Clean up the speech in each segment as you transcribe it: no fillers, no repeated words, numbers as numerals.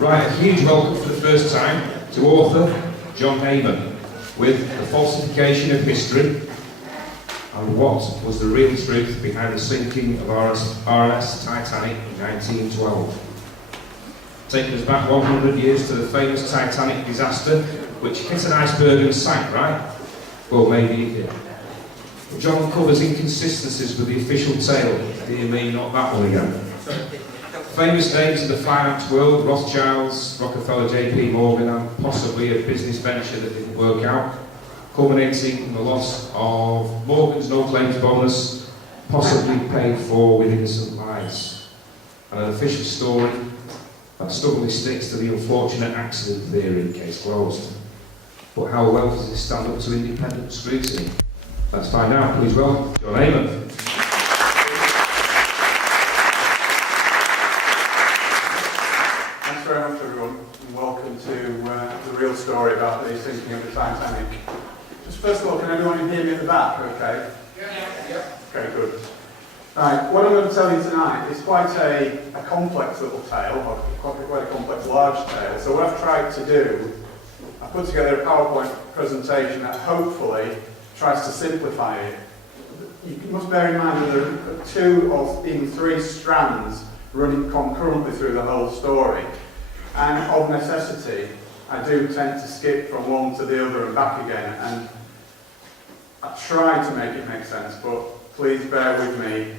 Right, a huge welcome for the first time to author John Heyman with The Falsification of History and What Was the Real Truth Behind the Sinking of RMS Titanic in 1912. Taking us back 100 years to the famous Titanic disaster, which hit an iceberg and sank, right? Well, maybe it did. John covers inconsistencies with the official tale. Dear me, not that one again. Famous names in the finance world: Rothschilds, Rockefeller, JP Morgan, and possibly a business venture that didn't work out, culminating in the loss of Morgan's no-claims bonus, possibly paid for with innocent lives. And an official story that stubbornly sticks to the unfortunate accident theory, case closed. But how well does it stand up to independent scrutiny? Let's find out. Please welcome John Heyman. Thanks very much, everyone, and welcome to the real story about the sinking of the Titanic. Just first of all, can everyone hear me at the back? Okay. Yeah. Okay, good. Right, what I'm going to tell you tonight is quite a complex little tale, or quite a complex large tale. So what I've tried to do, I've put together a PowerPoint presentation that hopefully tries to simplify it. You must bear in mind that there are 2 or even 3 strands running concurrently through the whole story. And of necessity, I do tend to skip from one to the other and back again. And I try to make it make sense, but please bear with me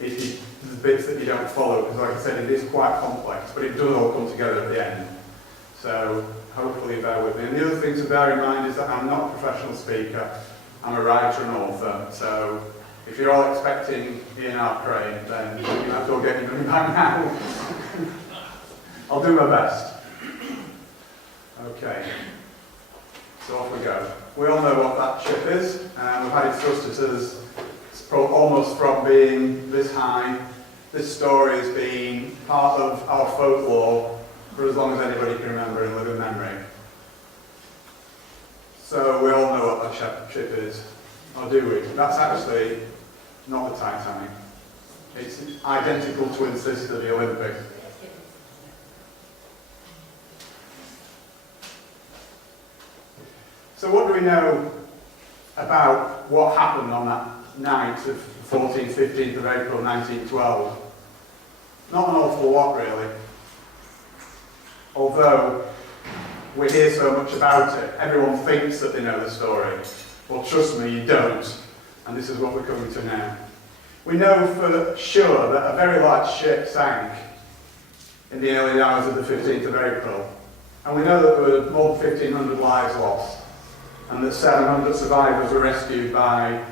if there's bits that you don't follow, because like I said, it is quite complex, but it does all come together at the end. So hopefully bear with me. And the other thing to bear in mind is that I'm not a professional speaker. I'm a writer and author, so if you're all expecting Ian R. Crane, then you have to all get your money back now. I'll do my best. Okay, so off we go. We all know what that ship is, and we've had it thrusted as almost from being this high. This story has been part of our folklore for as long as anybody can remember in living memory. So we all know what that ship is, or do we? That's actually not the Titanic. It's an identical twin sister of the Olympic. So what do we know about what happened on that night of 14th, 15th of April 1912? Not an awful lot, really. Although we hear so much about it, everyone thinks that they know the story. Well, trust me, you don't. And this is what we're coming to now. We know for sure that a very large ship sank in the early hours of the 15th of April. And we know that there were more than 1,500 lives lost, and that 700 survivors were rescued by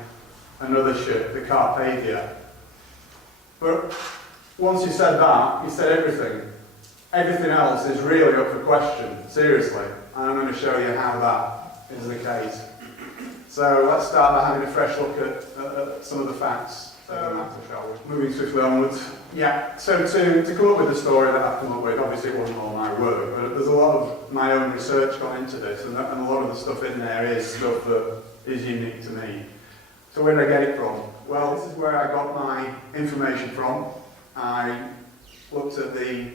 another ship, the Carpathia. But once you said that, you said everything. Everything else is really up for question, seriously. And I'm going to show you how that is the case. So let's start by having a fresh look at some of the facts. Moving swiftly onwards. Yeah, so to come up with the story that I've come up with, obviously it wasn't all my work, but there's a lot of my own research gone into this, and a lot of the stuff in there is stuff that is unique to me. So where did I get it from? Well, this is where I got my information from. I looked at the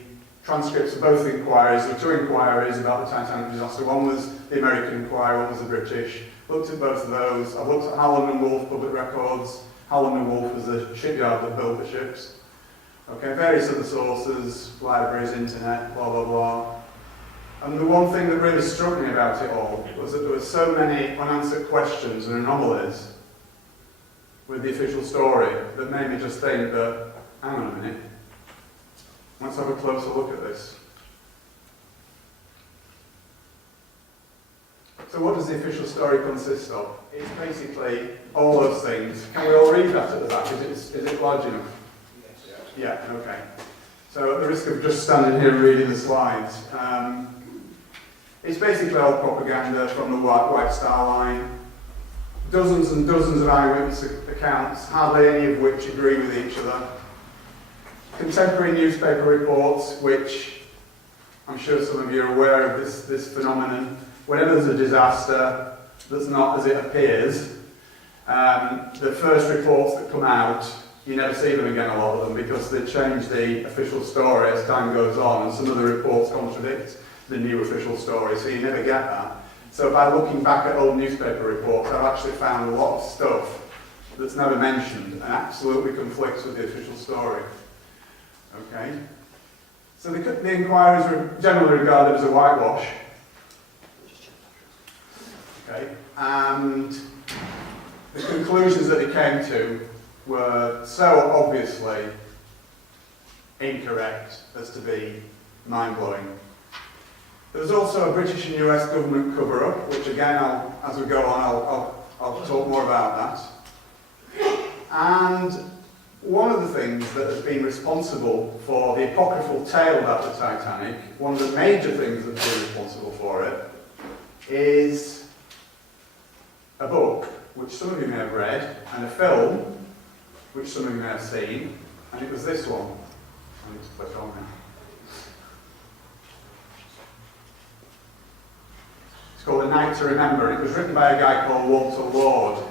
transcripts of both inquiries. There were 2 inquiries about the Titanic disaster. One was the American inquiry, one was the British. Looked at both of those. I looked at Howland and Wolff public records. Howland and Wolff was the shipyard that built the ships. Okay, various other sources, libraries, internet, blah, blah, blah. And the one thing that really struck me about it all was that there were so many unanswered questions and anomalies with the official story that made me just think that, hang on a minute, let's have a closer look at this. So what does the official story consist of? It's basically all those things. Can we all read that at the back? Is it large enough? Yeah, okay. So at the risk of just standing here and reading the slides, it's basically all propaganda from the White Star Line. Dozens and dozens of eyewitness accounts, hardly any of which agree with each other. Contemporary newspaper reports, which I'm sure some of you are aware of this phenomenon. Whenever there's a disaster that's not as it appears, the first reports that come out you never see them again, a lot of them, because they change the official story as time goes on, and some of the reports contradict the new official story, so you never get that. So by looking back at old newspaper reports, I've actually found a lot of stuff that's never mentioned and absolutely conflicts with the official story. Okay? So the inquiries were generally regarded as a whitewash. Okay? And the conclusions that they came to were so obviously incorrect as to be mind-blowing. There was also a British and US government cover-up, which again, as we go on, I'll talk more about that. And one of the things that has been responsible for the apocryphal tale about the Titanic, one of the major things that's been responsible for it, is a book, which some of you may have read, and a film, which some of you may have seen, and it was this one. I need to click on now. It's called A Night to Remember, and it was written by a guy called Walter Lord.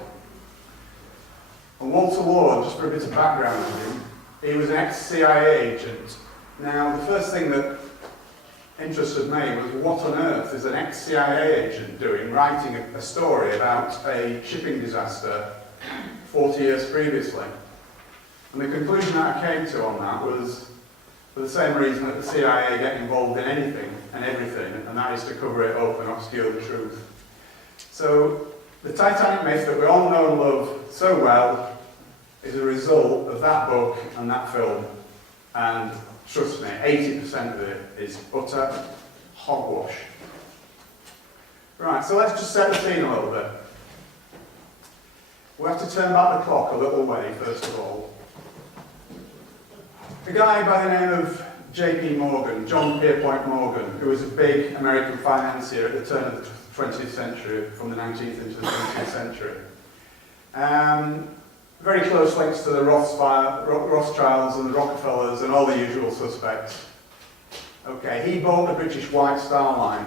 And Walter Lord, just for a bit of background on him, he was an ex-CIA agent. Now, the first thing that interested me was what on earth is an ex-CIA agent doing writing a story about a shipping disaster 40 years previously. And the conclusion that I came to on that was for the same reason that the CIA get involved in anything and everything, and that is to cover it up and obscure the truth. So the Titanic myth that we all know and love so well is a result of that book and that film. And trust me, 80% of it is utter hogwash. Right, so let's just set the scene a little bit. We have to turn back the clock a little way, first of all. A guy by the name of J.P. Morgan, John Pierpoint Morgan, who was a big American financier at the turn of the 20th century, from the 19th into the 20th century. Very close links to the Rothschilds and the Rockefellers and all the usual suspects. Okay, he bought the British White Star Line,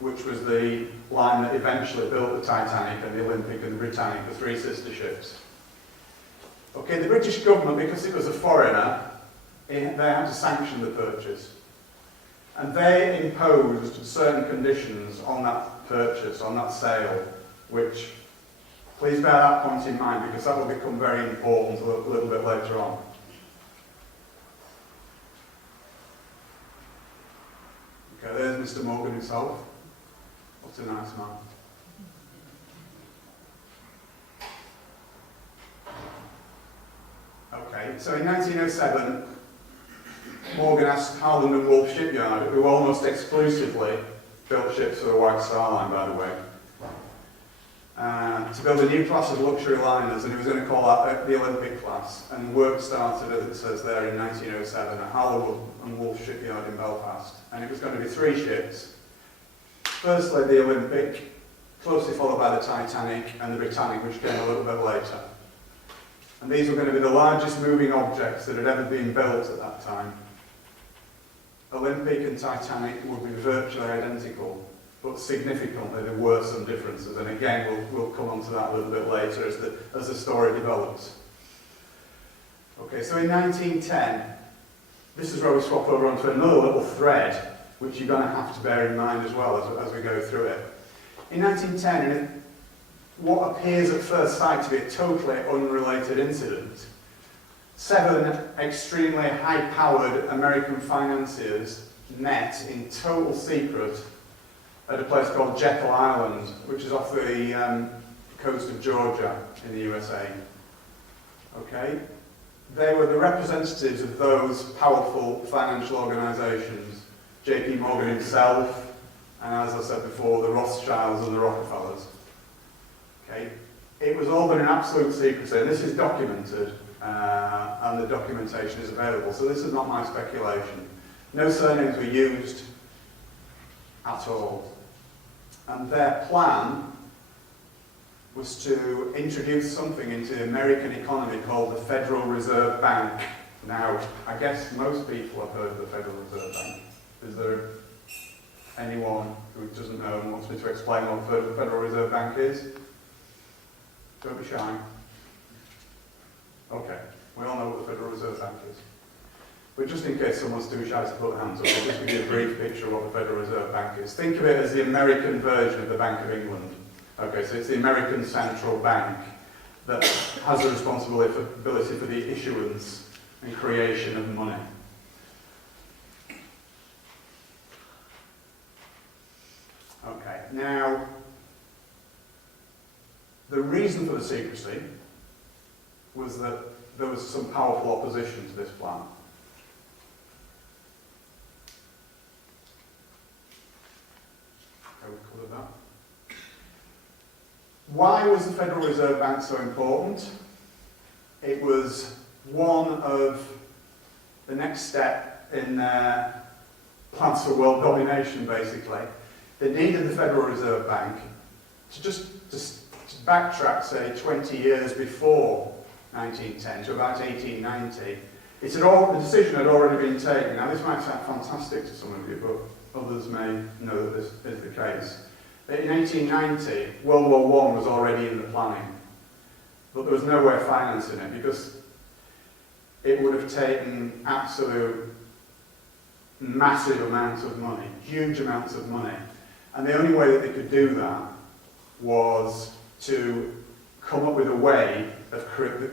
which was the line that eventually built the Titanic and the Olympic and the Britannic, the three sister ships. Okay, the British government, because it was a foreigner, they had to sanction the purchase. And they imposed certain conditions on that purchase, on that sale, which, please bear that point in mind, because that will become very important a little bit later on. Okay, there's Mr. Morgan himself. What a nice man. Okay, so in 1907, Morgan asked Harland and Wolff Shipyard, who almost exclusively built ships for the White Star Line, by the way, to build a new class of luxury liners, and he was going to call that the Olympic class. And work started, as it says there, in 1907 at Harland and Wolff Shipyard in Belfast. And it was going to be three ships. Firstly, the Olympic, closely followed by the Titanic and the Britannic, which came a little bit later. And these were going to be the largest moving objects that had ever been built at that time. Olympic and Titanic would be virtually identical, but significantly there were some differences, and again we'll come on to that a little bit later as the story develops. Okay, so in 1910, this is where we swap over onto another little thread, which you're going to have to bear in mind as well as we go through it. In 1910, in what appears at first sight to be a totally unrelated incident, 7 extremely high-powered American financiers met in total secret at a place called Jekyll Island, which is off the coast of Georgia in the USA. Okay? They were the representatives of those powerful financial organisations, J.P. Morgan himself, and as I said before, the Rothschilds and the Rockefellers. Okay? It was all done in absolute secrecy, and this is documented, and the documentation is available, so this is not my speculation. No surnames were used at all. And their plan was to introduce something into the American economy called the Federal Reserve Bank. Now, I guess most people have heard of the Federal Reserve Bank. Is there anyone who doesn't know and wants me to explain what the Federal Reserve Bank is? Don't be shy. Okay. We all know what the Federal Reserve Bank is. But just in case someone's too shy to put their hands up, I'll just give you a brief picture of what the Federal Reserve Bank is. Think of it as the American version of the Bank of England. Okay, so it's the American central bank that has the responsibility for the issuance and creation of money. Okay, now, the reason for the secrecy was that there was some powerful opposition to this plan. Okay, we've covered that. Why was the Federal Reserve Bank so important? It was one of the next step in their plans for world domination, basically. They needed the Federal Reserve Bank to just backtrack, say, 20 years before 1910 to about 1890. The decision had already been taken. Now, this might sound fantastic to some of you, but others may know that this is the case. In 1890, World War I was already in the planning, but there was no way of financing it because it would have taken absolute massive amounts of money, huge amounts of money. And the only way that they could do that was to come up with a way of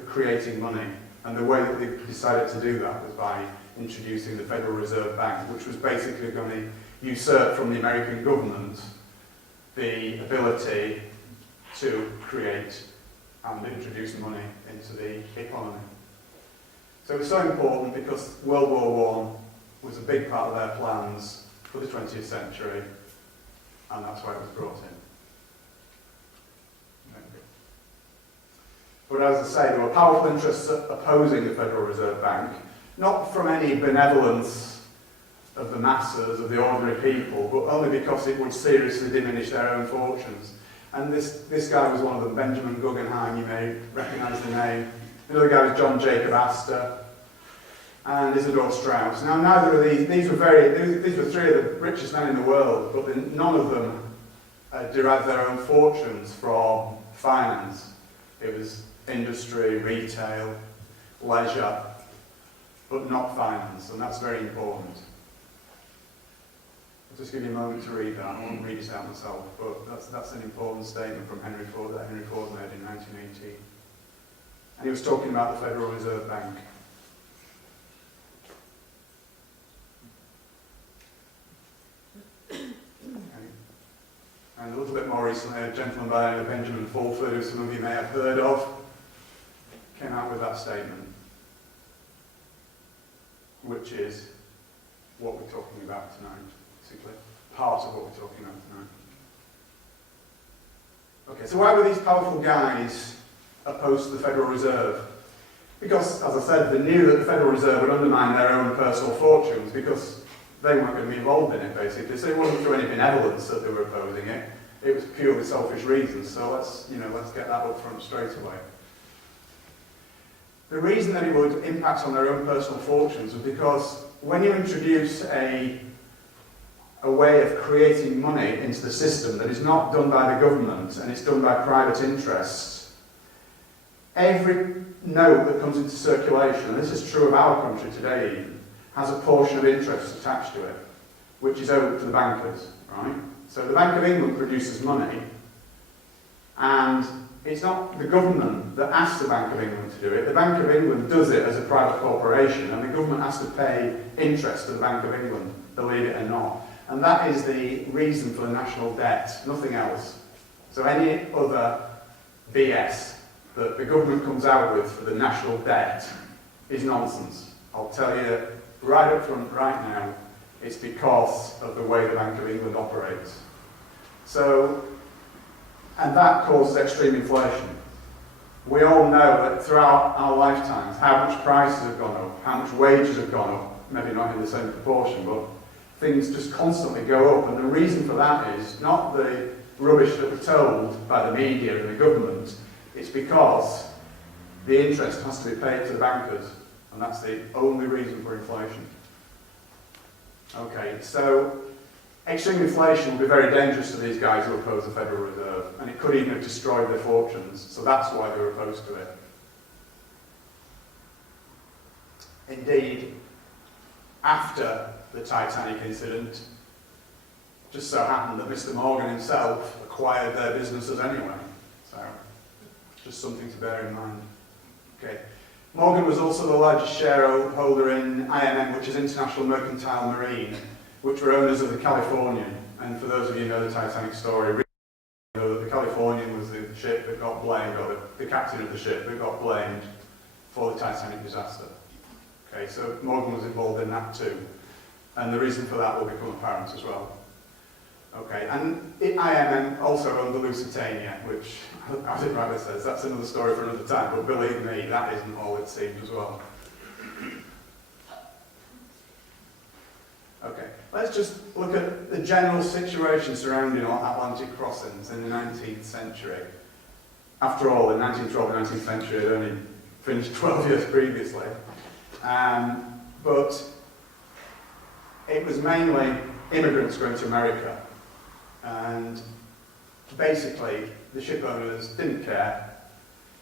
creating money. And the way that they decided to do that was by introducing the Federal Reserve Bank, which was basically going to usurp from the American government the ability to create and introduce money into the economy. So it's so important because World War I was a big part of their plans for the 20th century, and that's why it was brought in. But as I say, there were powerful interests opposing the Federal Reserve Bank, not from any benevolence of the masses, of the ordinary people, but only because it would seriously diminish their own fortunes. And this guy was one of them, Benjamin Guggenheim, you may recognise the name. Another guy was John Jacob Astor, and Isidor Straus. Now, neither of these were three of the richest men in the world, but none of them derived their own fortunes from finance. It was industry, retail, leisure, but not finance, and that's very important. I'll just give you a moment to read that. I won't read it out myself, but that's an important statement from Henry Ford that Henry Ford made in 1918. And he was talking about the Federal Reserve Bank. Okay. And a little bit more recently, a gentleman by the name of Benjamin Fulford, who some of you may have heard of, came out with that statement, which is what we're talking about tonight, basically. Part of what we're talking about tonight. Okay, so why were these powerful guys opposed to the Federal Reserve? Because, as I said, they knew that the Federal Reserve would undermine their own personal fortunes because they weren't going to be involved in it, basically. So it wasn't through any benevolence that they were opposing it. It was purely selfish reasons. So let's get that up front straight away. The reason that it would impact on their own personal fortunes was because when you introduce a way of creating money into the system that is not done by the government and it's done by private interests, every note that comes into circulation, and this is true of our country today even, has a portion of interest attached to it, which is owed to the bankers, right? So the Bank of England produces money, and it's not the government that asks the Bank of England to do it. The Bank of England does it as a private corporation, and the government has to pay interest to the Bank of England, believe it or not. And that is the reason for the national debt, nothing else. So any other BS that the government comes out with for the national debt is nonsense. I'll tell you right up front right now, it's because of the way the Bank of England operates. So, and that causes extreme inflation. We all know that throughout our lifetimes how much prices have gone up, how much wages have gone up, maybe not in the same proportion, but things just constantly go up. And the reason for that is not the rubbish that we're told by the media and the government, it's because the interest has to be paid to the bankers, and that's the only reason for inflation. Okay, so extreme inflation will be very dangerous to these guys who oppose the Federal Reserve, and it could even have destroyed their fortunes, so that's why they're opposed to it. Indeed, after the Titanic incident, just so happened that Mr. Morgan himself acquired their businesses anyway. So, just something to bear in mind. Okay. Morgan was also the largest shareholder in IMM, which is International Mercantile Marine, which were owners of the Californian. And for those of you who know the Titanic story, you know that the Californian was the ship that got blamed, or the captain of the ship that got blamed for the Titanic disaster. Okay, so Morgan was involved in that too. And the reason for that will become apparent as well. Okay, and IMM also owned the Lusitania, which, as it rightly says, that's another story for another time, but believe me, that isn't all it seemed as well. Okay, let's just look at the general situation surrounding Atlantic crossings in the 19th century. After all, the 1912 and 19th century had only finished 12 years previously. But it was mainly immigrants going to America. And basically, the ship owners didn't care.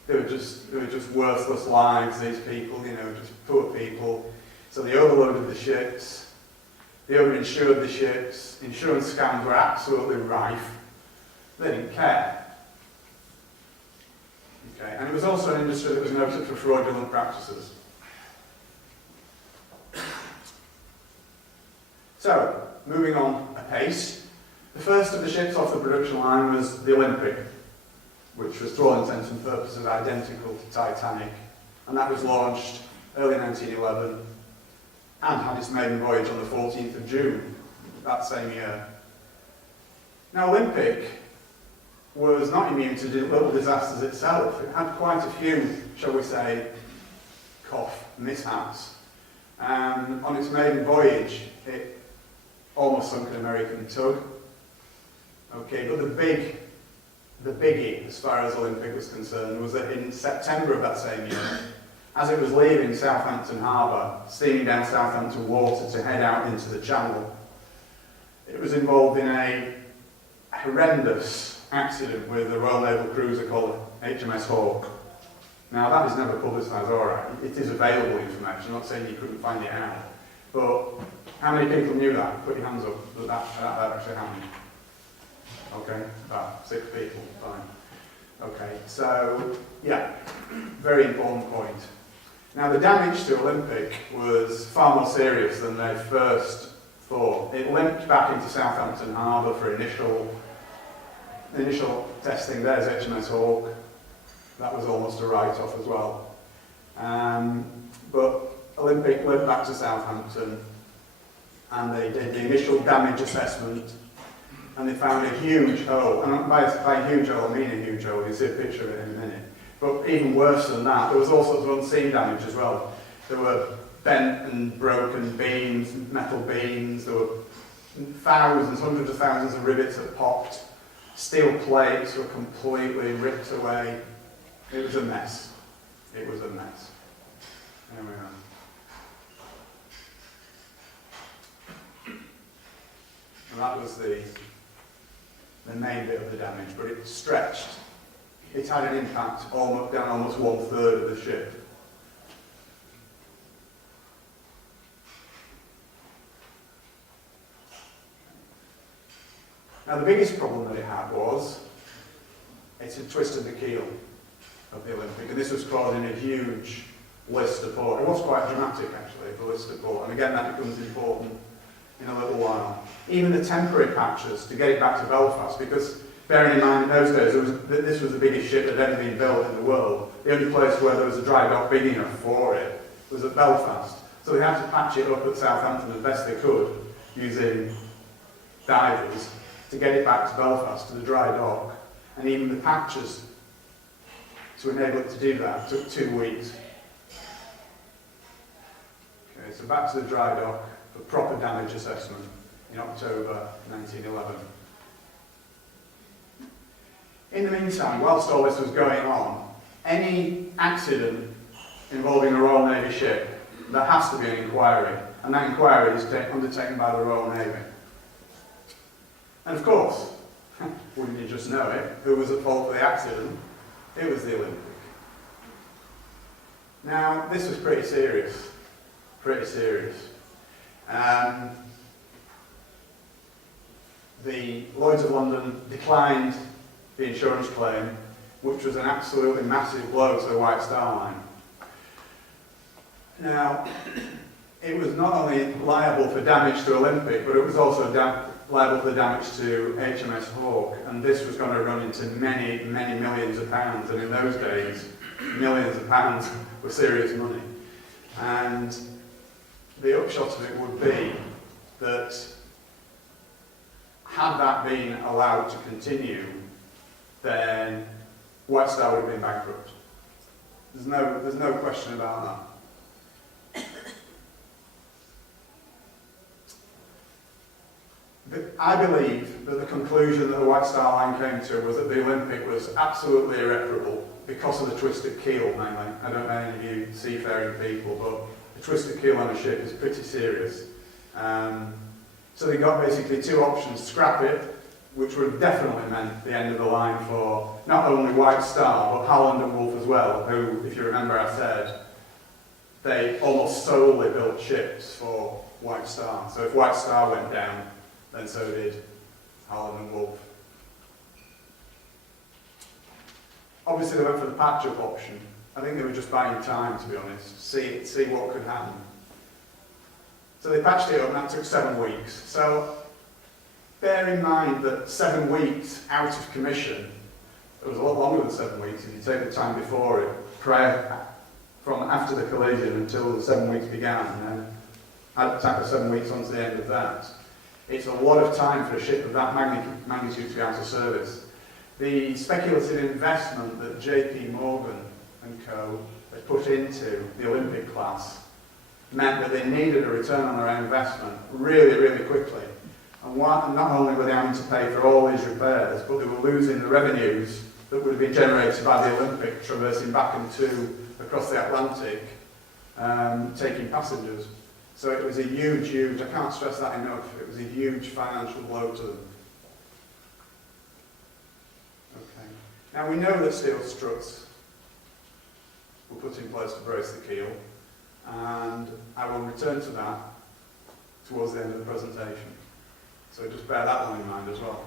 They were just worthless lives, these people, you know, just poor people. So they overloaded the ships. They overinsured the ships. Insurance scams were absolutely rife. They didn't care. Okay, and it was also an industry that was noted for fraudulent practices. So, moving on apace. The first of the ships off the production line was the Olympic, which was, to all intents and purposes, identical to Titanic. And that was launched early 1911 and had its maiden voyage on the 14th of June that same year. Now, Olympic was not immune to little disasters itself. It had quite a few, shall we say, mishaps. On its maiden voyage, it almost sunk an American tug. Okay, but the biggie, as far as Olympic was concerned, was that in September of that same year, as it was leaving Southampton Harbour, steaming down Southampton water to head out into the Channel, it was involved in a horrendous accident with a Royal Naval cruiser called HMS Hawke. Now, that is never publicised, alright. It is available information, I'm not saying you couldn't find it out. But how many people knew that? Put your hands up that actually happened. Okay, about 6 people, fine. Okay, so, yeah, very important point. Now, the damage to Olympic was far more serious than they first thought. It limped back into Southampton Harbour for initial testing. There's HMS Hawke. That was almost a write-off as well. But Olympic limped back to Southampton, and they did the initial damage assessment, and they found a huge hole. And by huge hole, I mean a huge hole. You'll see a picture of it in a minute. But even worse than that, there was all sorts of unseen damage as well. There were bent and broken beams, metal beams. There were thousands, hundreds of thousands of rivets that popped. Steel plates were completely ripped away. It was a mess. It was a mess. There we are. And that was the main bit of the damage, but it stretched. It had an impact down almost 1/3 of the ship. Now, the biggest problem that it had was it had twisted the keel of the Olympic, and this was causing a huge list of port. It was quite dramatic, actually, the list of port, and again, that becomes important in a little while. Even the temporary patches to get it back to Belfast, because bearing in mind in those days, this was the biggest ship that had ever been built in the world. The only place where there was a dry dock big enough for it was at Belfast. So they had to patch it up at Southampton as best they could, using divers, to get it back to Belfast, to the dry dock. And even the patches, to enable it to do that, took 2 weeks. Okay, so back to the dry dock for proper damage assessment in October 1911. In the meantime, whilst all this was going on, any accident involving a Royal Navy ship, there has to be an inquiry, and that inquiry is undertaken by the Royal Navy. And of course, wouldn't you just know it, who was at fault for the accident? It was the Olympic. Now, this was pretty serious. pretty serious. The Lloyd's of London declined the insurance claim, which was an absolutely massive blow to the White Star Line. Now, it was not only liable for damage to Olympic, but it was also liable for damage to HMS Hawke, and this was going to run into many, many millions of pounds, and in those days, millions of pounds were serious money. And the upshot of it would be that had that been allowed to continue, then White Star would have been bankrupt. There's no question about that. But I believe that the conclusion that the White Star Line came to was that the Olympic was absolutely irreparable because of the twisted keel, mainly. I don't know any of you seafaring people, but the twisted keel on a ship is pretty serious. So they got basically two options: scrap it, which would have definitely meant the end of the line for not only White Star, but Holland and Wolff as well, who, if you remember I said, they almost solely built ships for White Star. So if White Star went down, then so did Holland and Wolff. Obviously they went for the patch-up option. I think they were just buying time, to be honest, see what could happen. So they patched it up, and that took 7 weeks. So bear in mind that 7 weeks out of commission, it was a lot longer than 7 weeks if you take the time before it, from after the collision until the 7 weeks began, and then add tack the 7 weeks onto the end of that. It's a lot of time for a ship of that magnitude to be out of service. The speculative investment that JP Morgan and co. had put into the Olympic class meant that they needed a return on their investment really, really quickly. And not only were they having to pay for all these repairs, but they were losing the revenues that would have been generated by the Olympic traversing back and across the Atlantic, taking passengers. So it was a huge, I can't stress that enough, it was a huge financial blow to them. Okay. Now we know that steel struts were put in place to brace the keel, and I will return to that towards the end of the presentation. So just bear that one in mind as well.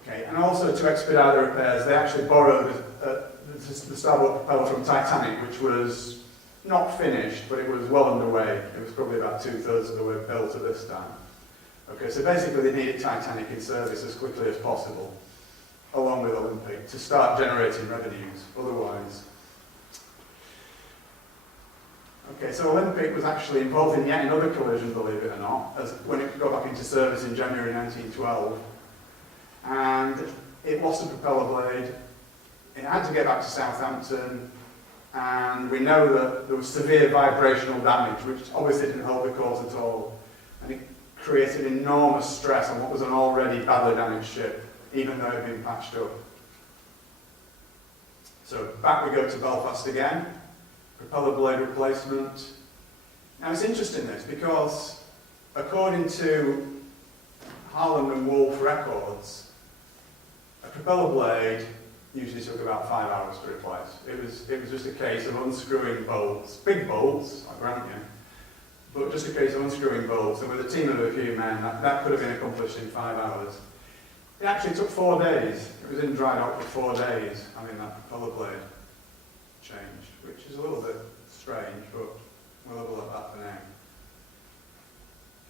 Okay, and also to expedite the repairs, they actually borrowed the starboard propeller from Titanic, which was not finished, but it was well underway. It was probably about 2/3 of the way built at this time. Okay, so basically they needed Titanic in service as quickly as possible, along with Olympic, to start generating revenues. Otherwise. Okay, so Olympic was actually involved in yet another collision, believe it or not, when it got back into service in January 1912. And it lost a propeller blade. It had to get back to Southampton, and we know that there was severe vibrational damage, which obviously didn't help the cause at all. And it created enormous stress on what was an already badly damaged ship, even though it had been patched up. So back we go to Belfast again. Propeller blade replacement. Now it's interesting this, because according to Holland and Wolff records, a propeller blade usually took about 5 hours to replace. It was just a case of unscrewing bolts, big bolts, I grant you, but just a case of unscrewing bolts, and with a team of a few men, that could have been accomplished in 5 hours. It actually took 4 days. It was in dry dock for 4 days, having that propeller blade changed, which is a little bit strange, but we'll have a look at that for now.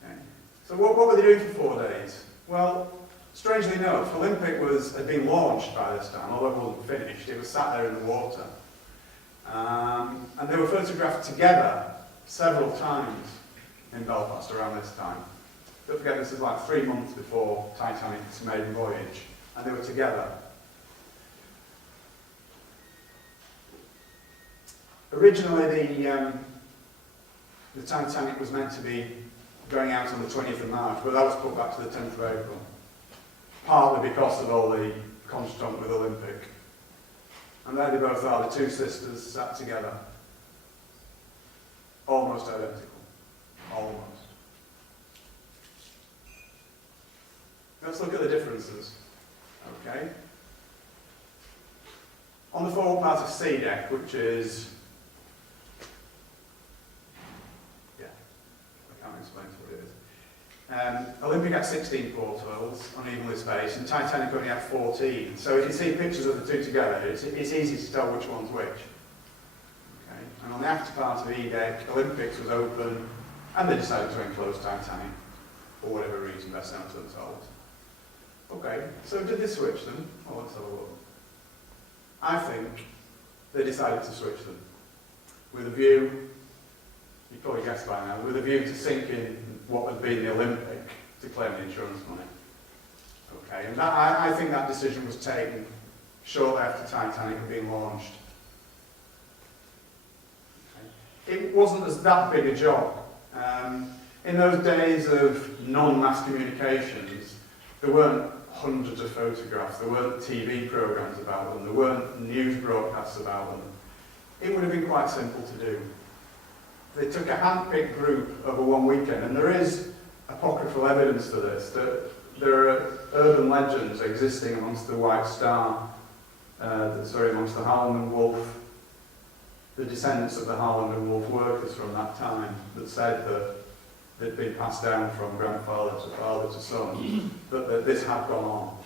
Okay. So what were they doing for 4 days? Well, strangely enough, Olympic had been launched by this time, although it wasn't finished. It was sat there in the water. And they were photographed together several times in Belfast around this time. Don't forget, this is like 3 months before Titanic's maiden voyage, and they were together. Originally, the Titanic was meant to be going out on the 20th of March, but that was put back to the 10th of April, partly because of all the contretemps with Olympic. And there they both are, the two sisters sat together, almost identical, almost. Let's look at the differences, okay? On the forward part of C deck, which is Olympic had 16 portholes, unevenly spaced, and Titanic only had 14. So if you see pictures of the two together, it's easy to tell which one's which. Okay. And on the after part of E-deck, Olympic's was open, and they decided to enclose Titanic, for whatever reason, best known to themselves. Okay, so did they switch them? Well, let's have a look. I think they decided to switch them with a view, you probably guessed by now, with a view to sinking what had been the Olympic to claim the insurance money. Okay, and that, I think that decision was taken shortly after Titanic had been launched. Okay. It wasn't as that big a job. In those days of non-mass communications, there weren't hundreds of photographs, there weren't TV programmes about them, there weren't news broadcasts about them. It would have been quite simple to do. They took a hand-picked group over one weekend, and there is apocryphal evidence for this, that there are urban legends existing amongst the White Star, amongst the Harland and Wolff, the descendants of the Harland and Wolff workers from that time, that said that they'd been passed down from grandfather to father to son, that this had gone on.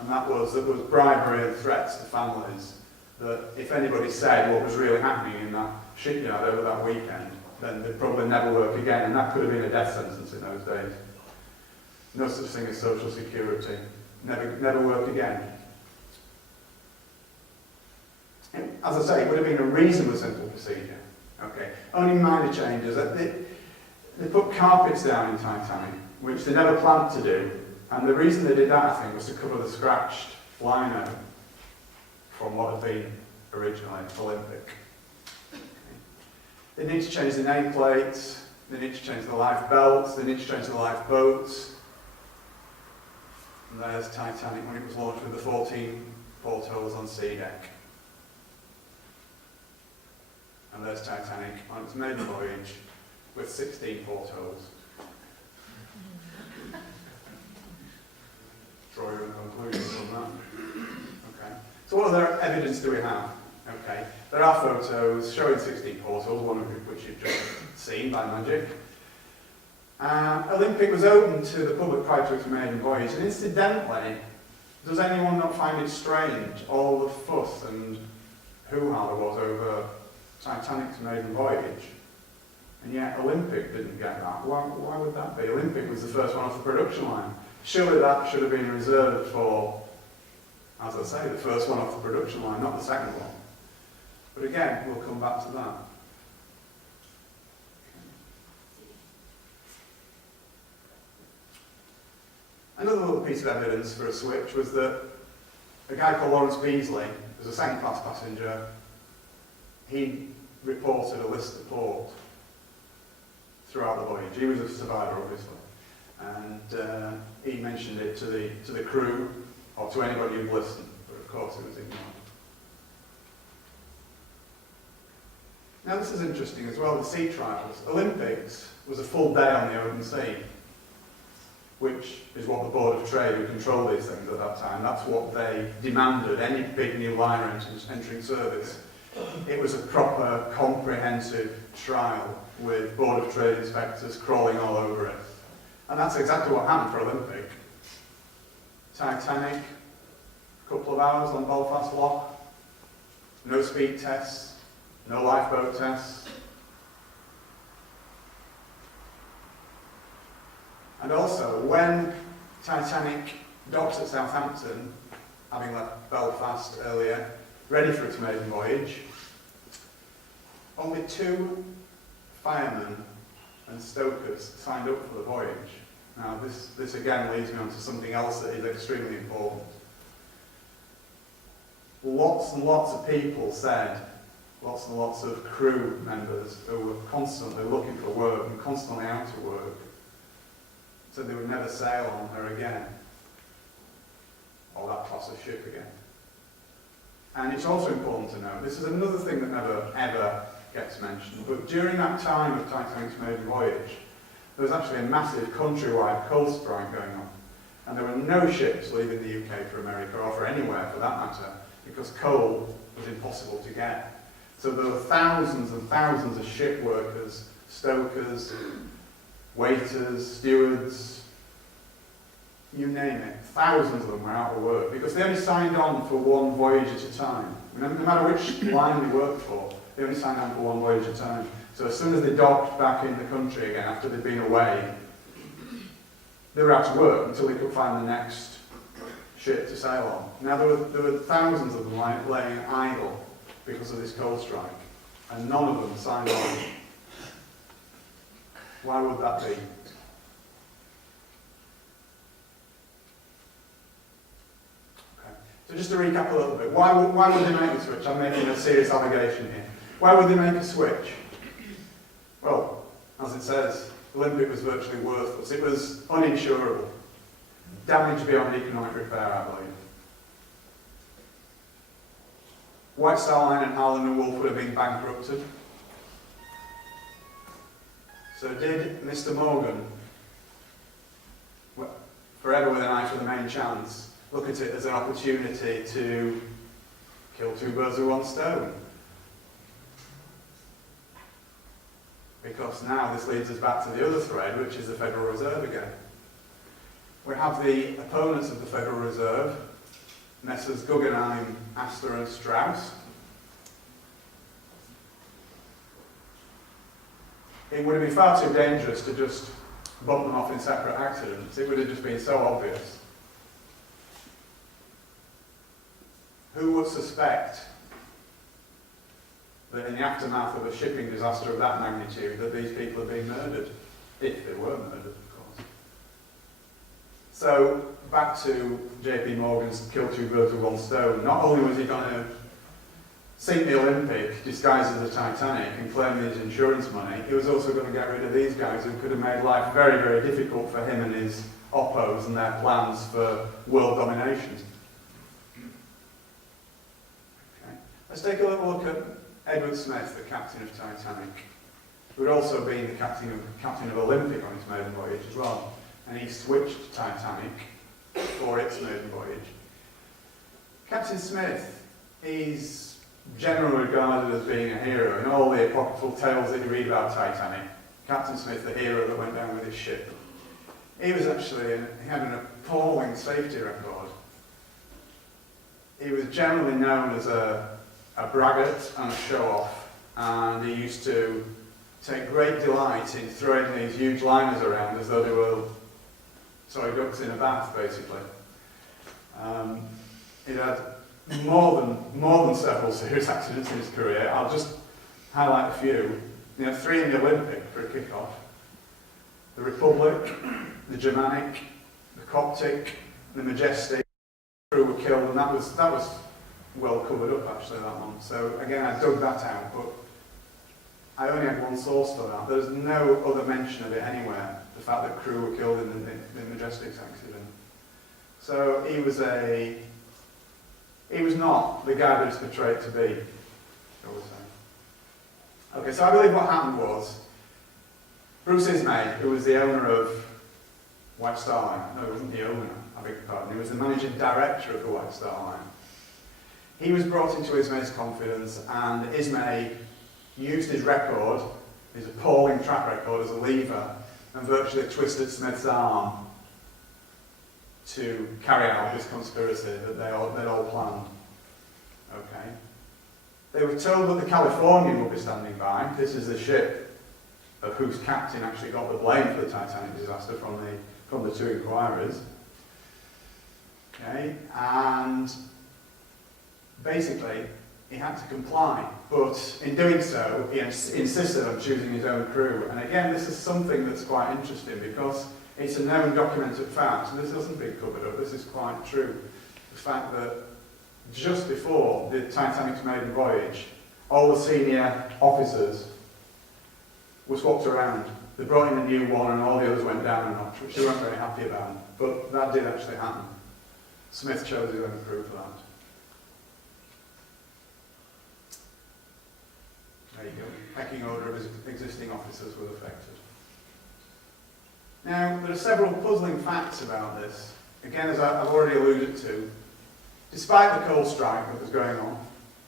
And that was bribery and threats to families, that if anybody said what was really happening in that shipyard over that weekend, then they'd probably never work again, and that could have been a death sentence in those days. No such thing as social security. Never work again. And as I say, it would have been a reasonably simple procedure. Okay. Only minor changes. They put carpets down in Titanic, which they never planned to do, and the reason they did that, I think, was to cover the scratched lino from what had been originally Olympic. They need to change the nameplates, they need to change the life belts, they need to change the lifeboats. And there's Titanic when it was launched with the 14 portholes on sea deck. And there's Titanic on its maiden voyage with 16 portholes. Draw your own conclusions from that. Okay. So what other evidence do we have? Okay. There are photos showing 16 portholes, one of which you've just seen by magic. Olympic was open to the public prior to its maiden voyage, and incidentally, does anyone not find it strange, all the fuss and hoo-ha there was over Titanic's maiden voyage? And yet Olympic didn't get that. Why would that be? Olympic was the first one off the production line. Surely that should have been reserved for, as I say, the first one off the production line, not the second one. But again, we'll come back to that. Another little piece of evidence for a switch was that a guy called Lawrence Beasley, who was a second-class passenger, he reported a list of port throughout the voyage. He was a survivor, obviously, and he mentioned it to the crew or to anybody who'd listened, but of course it was ignored. Now this is interesting as well, the sea trials. Olympics was a full day on the open sea, which is what the Board of Trade, who controlled these things at that time, that's what they demanded, any big new liner entering service. It was a proper, comprehensive trial with Board of Trade inspectors crawling all over it. And that's exactly what happened for Olympic. Titanic, a couple of hours on Belfast Lock, no speed tests, no lifeboat tests. And also, when Titanic docks at Southampton, having left Belfast earlier, ready for its maiden voyage, only 2 firemen and stokers signed up for the voyage. Now this again leads me on to something else that is extremely important. Lots and lots of people said, lots and lots of crew members who were constantly looking for work and constantly out of work, said they would never sail on her again, or that class of ship again. And it's also important to note, this is another thing that never ever gets mentioned, but during that time of Titanic's maiden voyage, there was actually a massive countrywide coal strike going on. And there were no ships leaving the UK for America, or for anywhere for that matter, because coal was impossible to get. So there were thousands and thousands of ship workers, stokers, waiters, stewards, you name it. Thousands of them were out of work because they only signed on for one voyage at a time. No matter which line they worked for, they only signed on for one voyage at a time. So as soon as they docked back in the country again after they'd been away, they were out of work until they could find the next ship to sail on. Now there were thousands of them laying idle because of this coal strike, and none of them signed on. Why would that be? Okay. So just to recap a little bit, why would they make a switch? I'm making a serious allegation here. Why would they make a switch? Well, as it says, Olympic was virtually worthless. It was uninsurable. Damage beyond economic repair, I believe. White Star Line and Harland and Wolff would have been bankrupted. So did Mr. Morgan, forever with an eye for the main chance, look at it as an opportunity to kill two birds with one stone? Because now this leads us back to the other thread, which is the Federal Reserve again. We have the opponents of the Federal Reserve, Messrs. Guggenheim, Astor and Strauss. It would have been far too dangerous to just bump them off in separate accidents. It would have just been so obvious. Who would suspect that in the aftermath of a shipping disaster of that magnitude that these people are being murdered? If they were murdered, of course. So, back to JP Morgan's kill two birds with one stone. Not only was he going to sink the Olympic disguised as the Titanic and claim his insurance money, he was also going to get rid of these guys who could have made life very, very difficult for him and his oppos and their plans for world domination. Okay. Let's take a little look at Edward Smith, the captain of Titanic, who had also been the captain of Olympic on his maiden voyage as well. And he switched to Titanic for its maiden voyage. Captain Smith, he's generally regarded as being a hero. In all the apocryphal tales that you read about Titanic, Captain Smith, the hero that went down with his ship. He was actually, he had an appalling safety record. He was generally known as a braggart and a show-off, and he used to take great delight in throwing these huge liners around as though they were ducks in a bath, basically. He had more than several serious accidents in his career. I'll just highlight a few. You know, 3 in the Olympic for a kick-off. The Republic, the Germanic, the Coptic, the Majestic. The crew were killed, and that was well covered up actually, that one. So again, I dug that out, but I only had one source for that. There's no other mention of it anywhere, the fact that crew were killed in the Majestic's accident. So he was not the guy that he's portrayed to be, shall we say. Okay, so I believe what happened was, Bruce Ismay, who was the owner of White Star Line, no, he wasn't the owner, I beg your pardon, he was the managing director of the White Star Line. He was brought into Ismay's confidence, and Ismay used his record, his appalling track record as a lever, and virtually twisted Smith's arm to carry out this conspiracy that they'd all planned. Okay. They were told that the Californian would be standing by. This is the ship of whose captain actually got the blame for the Titanic disaster from the 2 inquiries. Okay, and basically he had to comply, but in doing so he insisted on choosing his own crew. And again, this is something that's quite interesting because it's a known documented fact, and this hasn't been covered up, this is quite true. The fact that just before the Titanic's maiden voyage, all the senior officers were swapped around. They brought in a new one and all the others went down a notch, which they weren't very happy about. But that did actually happen. Smith chose his own crew for that. There you go. Pecking order of his existing officers was affected. Now, there are several puzzling facts about this. Again, as I've already alluded to, despite the coal strike that was going on,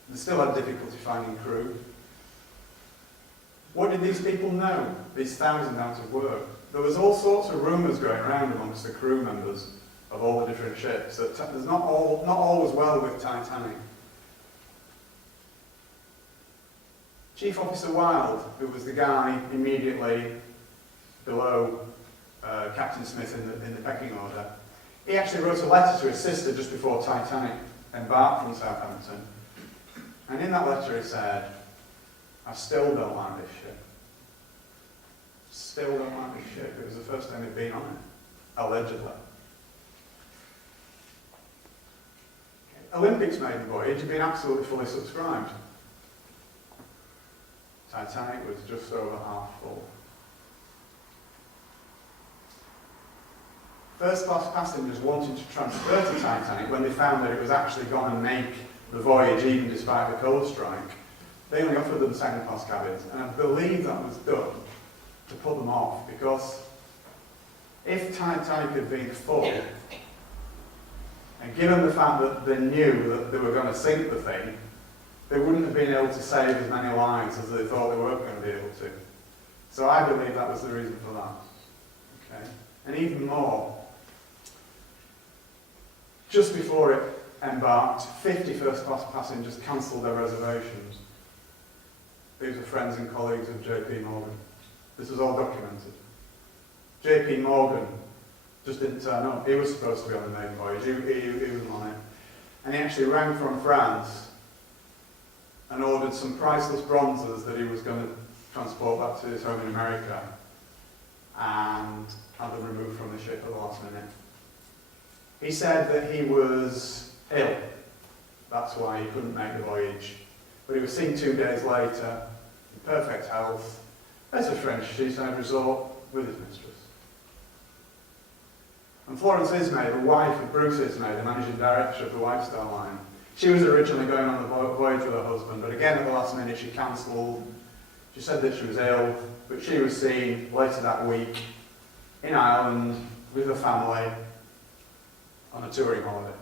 they still had difficulty finding crew. What did these people know? These thousands out of work. there was all sorts of rumours going around amongst the crew members of all the different ships that there's not all was well with Titanic. Chief Officer Wilde, who was the guy immediately below Captain Smith in the pecking order, he actually wrote a letter to his sister just before Titanic embarked from Southampton. And in that letter he said, "I still don't like this ship. Still don't like this ship." It was the first time he'd been on it, allegedly. Olympics maiden voyage had been absolutely fully subscribed. Titanic was just over half full. First class passengers wanting to transfer to Titanic when they found that it was actually going to make the voyage even despite the coal strike, they only offered them second class cabins, and I believe that was done to put them off, because if Titanic had been full, and given the fact that they knew that they were going to sink the thing, they wouldn't have been able to save as many lives as they thought they were going to be able to. So I believe that was the reason for that. Okay? And even more, just before it embarked, 50 first-class passengers cancelled their reservations. These were friends and colleagues of J.P. Morgan. This was all documented. J.P. Morgan just didn't turn up. He was supposed to be on the maiden voyage. He wasn't on it. And he actually rang from France and ordered some priceless bronzes that he was going to transport back to his home in America and had them removed from the ship at the last minute. He said that he was ill. That's why he couldn't make the voyage. But he was seen 2 days later, in perfect health, at a French seaside resort with his mistress. And Florence Ismay, the wife of Bruce Ismay, the managing director of the White Star Line, she was originally going on the voyage with her husband, but again at the last minute she cancelled. She said that she was ill, but she was seen later that week in Ireland with her family on a touring holiday.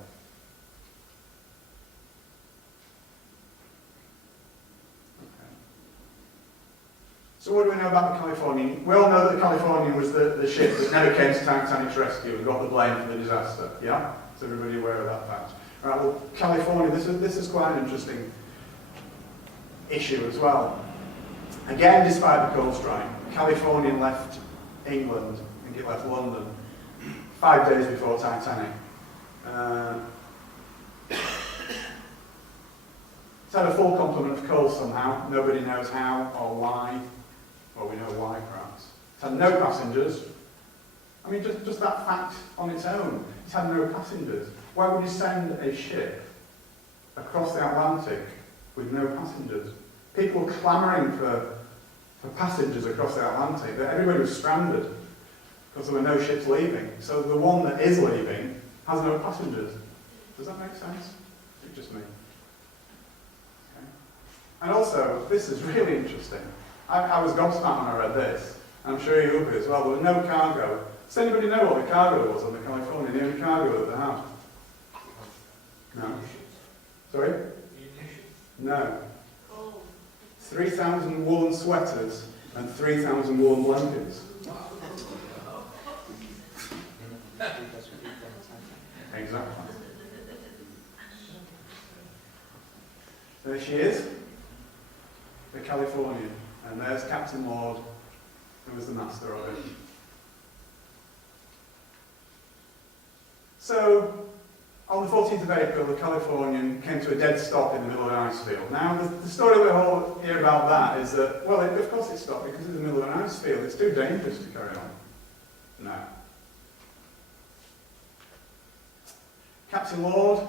So what do we know about the Californian? We all know that the Californian was the ship that never came to Titanic's rescue and got the blame for the disaster. Yeah? Is everybody aware of that fact? Right, well, California, this is quite an interesting issue as well. Again, despite the coal strike, Californian left England, I think it left London, 5 days before Titanic. It's had a full complement of coal somehow. Nobody knows how or why. Well, we know why, perhaps. It's had no passengers. I mean, just that fact on its own. It's had no passengers. Why would you send a ship across the Atlantic with no passengers? People were clamouring for passengers across the Atlantic. Everybody was stranded because there were no ships leaving. So the one that is leaving has no passengers. Does that make sense? It's just me. Okay. And also, this is really interesting. I was gobsmacked when I read this. I'm sure you will be as well. There was no cargo. Does anybody know what the cargo was on the California? The only cargo that they had? No. Sorry? No. 3,000 woolen sweaters and 3,000 woolen blankets. Exactly. There she is, the Californian, and there's Captain Lord, who was the master of it. So, on the 14th of April, the Californian came to a dead stop in the middle of an ice field. Now, the story we all hear about that is that, well, of course it stopped because it's in the middle of an ice field. It's too dangerous to carry on. No. Captain Lord,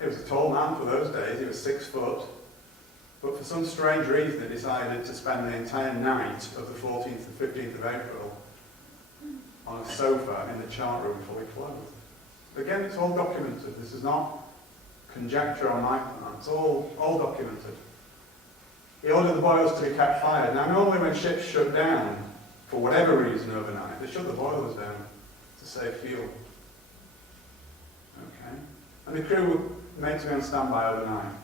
he was a tall man for those days. He was 6 foot. But for some strange reason, he decided to spend the entire night of the 14th and 15th of April on a sofa in the chart room fully clothed. Again, it's all documented. This is not conjecture on my part. It's all documented. He ordered the boilers to be kept fired. Now, normally when ships shut down, for whatever reason overnight, they shut the boilers down to save fuel. Okay? And the crew were made to be on standby overnight.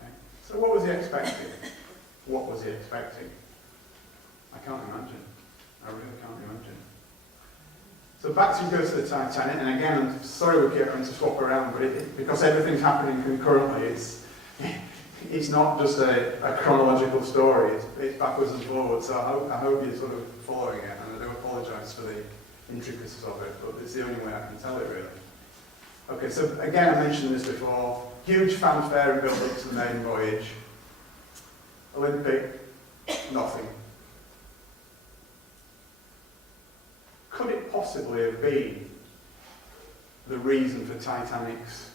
Okay? So what was he expecting? What was he expecting? I can't imagine. I really can't imagine. So back to go to the Titanic, and again, I'm sorry we keep having to swap around, but because everything's happening concurrently, it's not just a chronological story, it's backwards and forwards, so I hope you're sort of following it, and I do apologise for the intricacies of it, but it's the only way I can tell it really. Okay, so again, I mentioned this before, huge fanfare and build-up to the maiden voyage. Olympic, nothing. Could it possibly have been the reason for Titanic's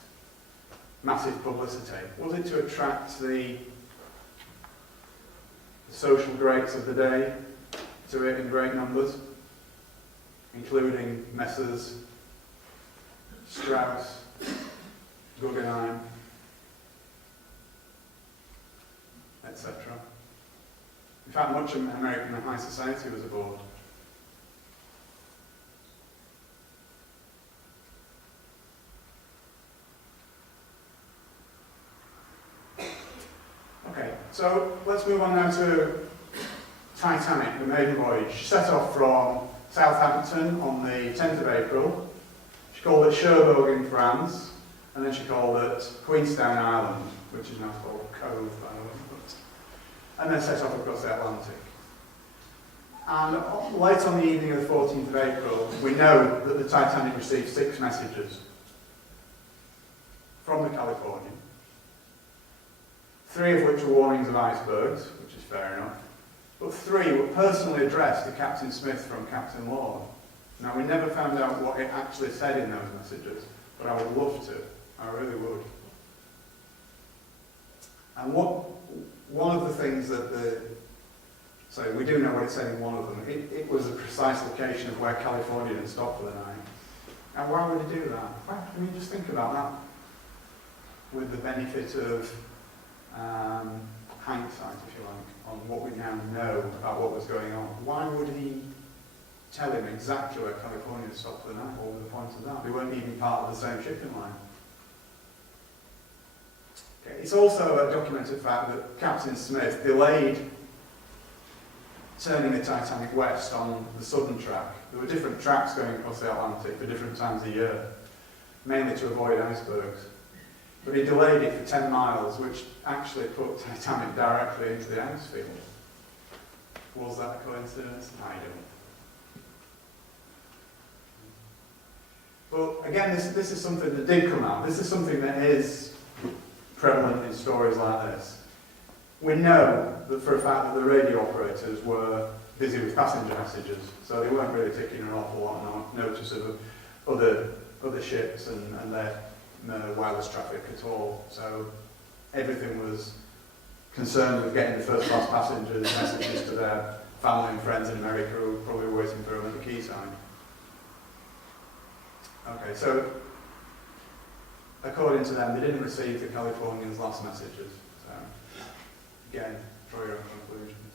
massive publicity? Was it to attract the social greats of the day to it in great numbers, including Messrs. Strauss, Guggenheim, etc.? In fact, much of American high society was aboard. Okay, so let's move on now to Titanic, the maiden voyage. She set off from Southampton on the 10th of April. She called it Cherbourg in France, and then she called it Queenstown Island, which is now called Cove Island, and then set off across the Atlantic. And late on the evening of the 14th of April, we know that the Titanic received 6 messages from the Californian, 3 of which were warnings of icebergs, which is fair enough, but 3 were personally addressed to Captain Smith from Captain Lord. Now, we never found out what it actually said in those messages, but I would love to. I really would. And one of the things that so we do know what it said in one of them. It was a precise location of where California had stopped for the night. And why would he do that? Well, I mean, just think about that with the benefit of hindsight, if you like, on what we now know about what was going on. Why would he tell him exactly where California had stopped for the night? What was the point of that? They weren't even part of the same shipping line. Okay. It's also a documented fact that Captain Smith delayed turning the Titanic west on the southern track. There were different tracks going across the Atlantic for different times of year, mainly to avoid icebergs. But he delayed it for 10 miles, which actually put Titanic directly into the ice field. Was that a coincidence? I don't. But again, this is something that did come out. This is something that is prevalent in stories like this. We know that for a fact that the radio operators were busy with passenger messages, so they weren't really taking an awful lot of notice of other ships and their wireless traffic at all. So everything was concerned with getting the first class passengers messages to their family and friends in America who were probably waiting for them at the quayside. Okay, so according to them, they didn't receive the Californians' last messages. So again, draw your own conclusions.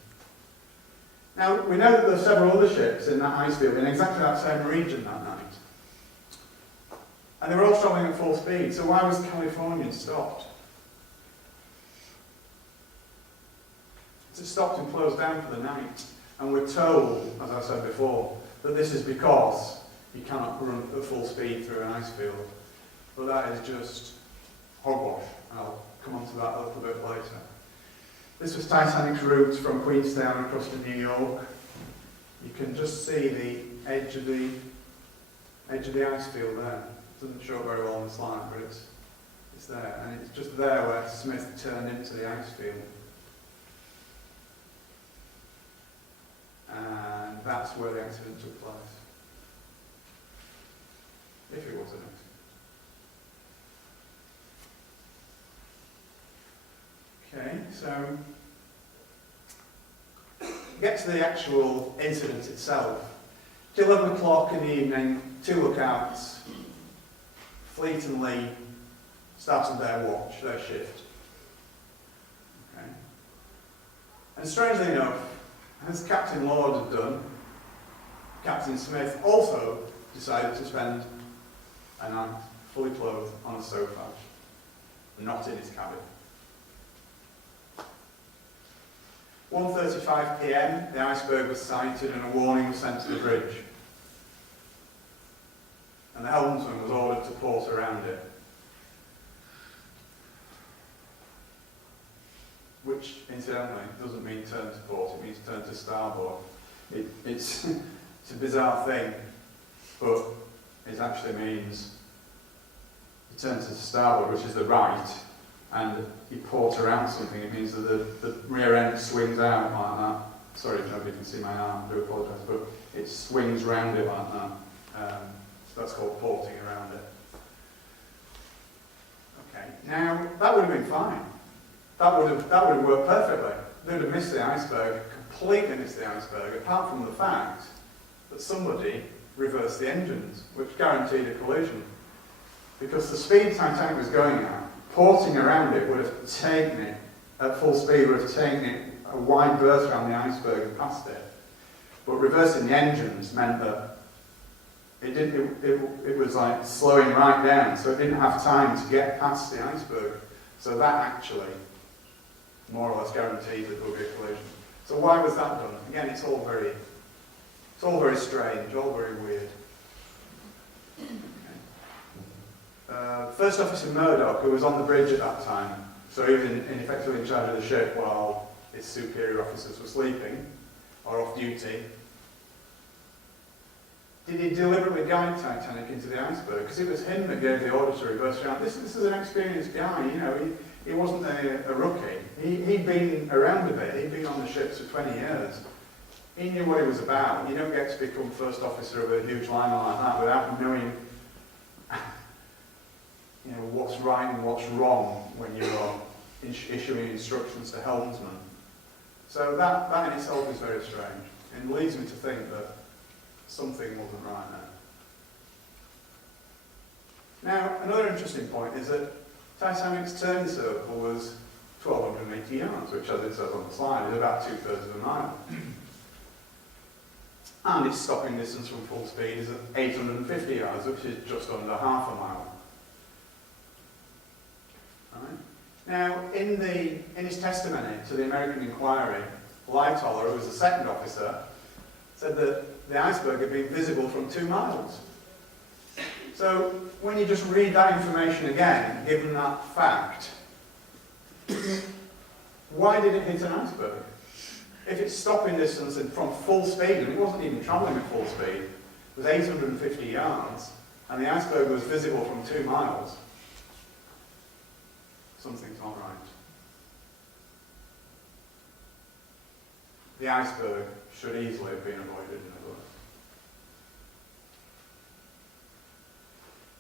Now, we know that there are several other ships in that ice field in exactly that same region that night. And they were all travelling at full speed, so why was the Californian stopped? It stopped and closed down for the night. And we're told, as I said before, that this is because you cannot run at full speed through an ice field. But that is just hogwash. I'll come on to that a little bit later. This was Titanic's route from Queenstown across to New York. You can just see the edge of the ice field there. It doesn't show very well on the slide, but it's there. And it's just there where Smith turned into the ice field. And that's where the accident took place. If it was an accident. Okay, so get to the actual incident itself. It's 11 o'clock in the evening, 2 lookouts, Fleet and Lee started their watch, their shift. Okay. And strangely enough, as Captain Lord had done, Captain Smith also decided to spend a night fully clothed on a sofa, not in his cabin. 1:35 p.m, the iceberg was sighted and a warning was sent to the bridge. And the helmsman was ordered to port around it. Which, incidentally, doesn't mean turn to port, it means turn to starboard. It's a bizarre thing, but it actually means you turn to starboard, which is the right, and you port around something. It means that the rear end swings out like that. Sorry if nobody can see my arm, I do apologise, but it swings round it like that. So that's called porting around it. Okay, now that would have been fine. That would have worked perfectly. They would have missed the iceberg, completely missed the iceberg, apart from the fact that somebody reversed the engines, which guaranteed a collision. Because the speed Titanic was going at, porting around it would have taken it, at full speed, would have taken it a wide berth around the iceberg and past it. But reversing the engines meant that it was like slowing right down, so it didn't have time to get past the iceberg. So that actually more or less guaranteed that there would be a collision. So why was that done? Again, it's all very strange, all very weird. Okay. First Officer Murdoch, who was on the bridge at that time, so he was effectively in charge of the ship while his superior officers were sleeping or off duty. Did he deliberately guide Titanic into the iceberg? Because it was him that gave the order to reverse around. This is an experienced guy, you know. He wasn't a rookie. He'd been around a bit. He'd been on the ships for 20 years. He knew what he was about. You don't get to become first officer of a huge liner like that without knowing, you know, what's right and what's wrong when you're issuing instructions to helmsmen. So that in itself is very strange, and leads me to think that something wasn't right there. Now, another interesting point is that Titanic's turn circle was 1,280 yards, which, as it says on the slide, is about 2/3 of a mile. And its stopping distance from full speed is at 850 yards, which is just under half a mile. Right? Now, in his testimony to the American inquiry, Lightoller, who was the second officer, said that the iceberg had been visible from 2 miles. So, when you just read that information again, given that fact, why did it hit an iceberg? If its stopping distance from full speed, and it wasn't even travelling at full speed, was 850 yards, and the iceberg was visible from 2 miles, something's not right. The iceberg should easily have been avoided, in other words.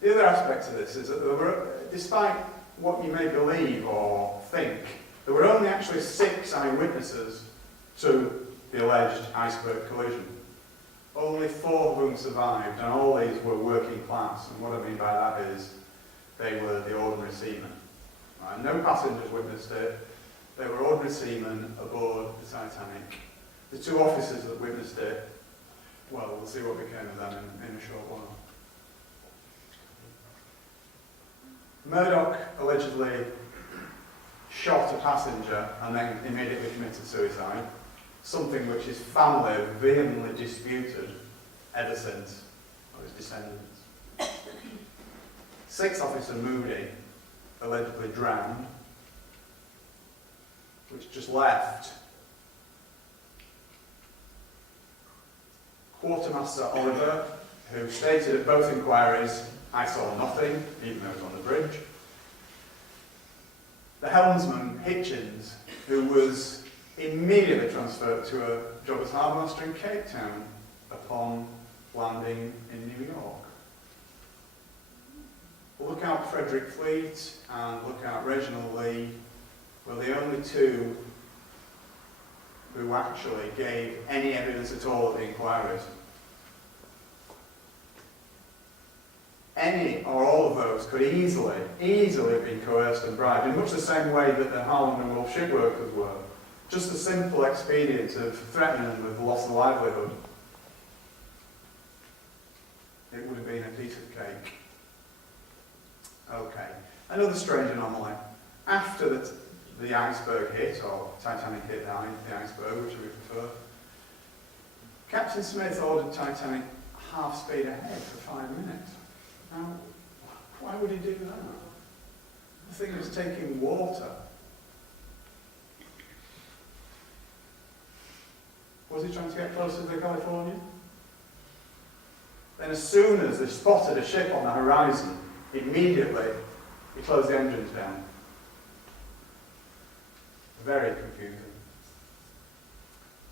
The other aspect of this is that there were, despite what you may believe or think, there were only actually 6 eyewitnesses to the alleged iceberg collision. Only 4 of whom survived, and all these were working class. And what I mean by that is they were the ordinary seamen. Right? No passengers witnessed it. They were ordinary seamen aboard the Titanic. The 2 officers that witnessed it, well, we'll see what became of them in a short while. Murdoch allegedly shot a passenger and then immediately committed suicide, something which his family have vehemently disputed ever since, or his descendants. 6th Officer Moody allegedly drowned, which just left Quartermaster Oliver, who stated at both inquiries, "I saw nothing," even though he was on the bridge. The helmsman, Hitchens, who was immediately transferred to a job as harbour master in Cape Town upon landing in New York. Lookout Frederick Fleet and Lookout Reginald Lee were the only 2 who actually gave any evidence at all at the inquiries. Any or all of those could easily have been coerced and bribed, in much the same way that the Harland and Wolff shipworkers were. Just the simple expedient of threatening them with the loss of livelihood. It would have been a piece of cake. Okay, another strange anomaly. After the iceberg hit, or Titanic hit the iceberg, which we prefer, Captain Smith ordered Titanic half speed ahead for 5 minutes. Now, why would he do that? The thing was taking water. Was he trying to get closer to the Californian? Then as soon as they spotted a ship on the horizon, immediately he closed the engines down. Very confusing.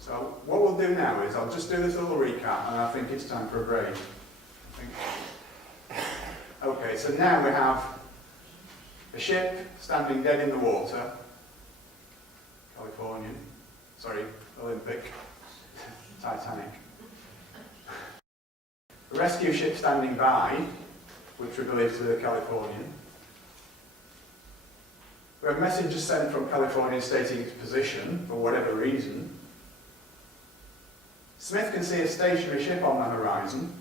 So what we'll do now is I'll just do this little recap and I think it's time for a break. Okay, so now we have a ship standing dead in the water, Californian, sorry, Olympic, Titanic. A rescue ship standing by, which we believe to be the Californian. We have messages sent from California stating its position, for whatever reason. Smith can see a stationary ship on the horizon,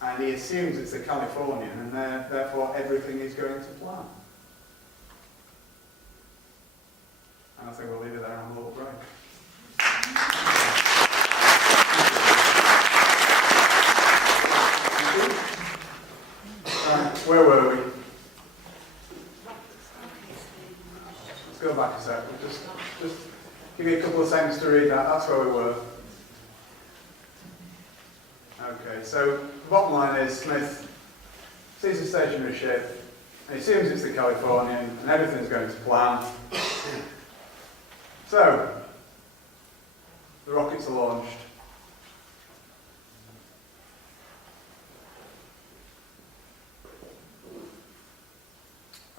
and he assumes it's the Californian, and therefore everything is going to plan. And I think we'll leave it there on a little break. Right, where were we? Let's go back a sec. We'll just give you a couple of seconds to read that. That's where we were. Okay, so the bottom line is Smith sees a stationary ship, and he assumes it's the Californian, and everything's going to plan. So, the rockets are launched.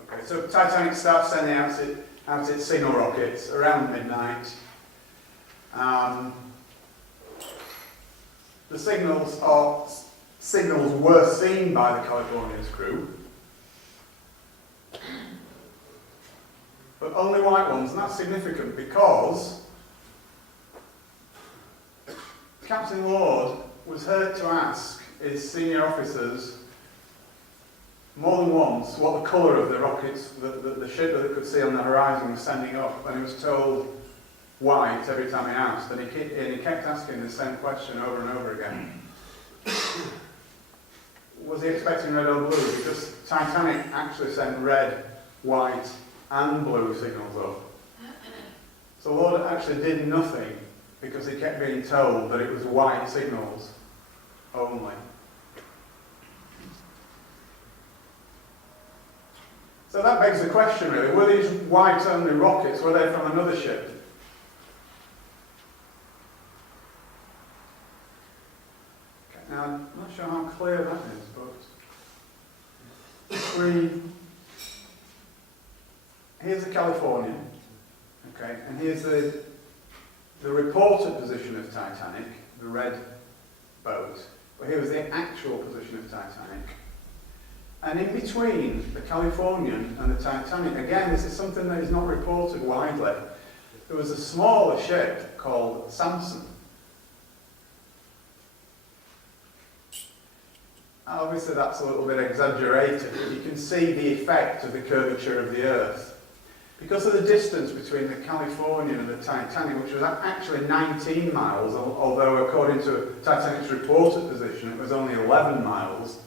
Okay, so Titanic starts sending out its signal rockets around midnight. The signals were seen by the Californian's crew, but only white ones, and that's significant because Captain Lord was heard to ask his senior officers more than once what the colour of the rockets, the ship that they could see on the horizon was sending up, and he was told white every time he asked, and he kept asking the same question over and over again. Was he expecting red or blue? Because Titanic actually sent red, white and blue signals up. So Lord actually did nothing because he kept being told that it was white signals only. So that begs the question really, were these white only rockets, were they from another ship? Now, I'm not sure how clear that is, but here's the Californian, okay, and here's the reported position of Titanic, the red boat, but here was the actual position of Titanic. And in between the Californian and the Titanic, again, this is something that is not reported widely, there was a smaller ship called Samson. Obviously that's a little bit exaggerated, but you can see the effect of the curvature of the Earth. Because of the distance between the Californian and the Titanic, which was actually 19 miles, although according to Titanic's reported position it was only 11 miles,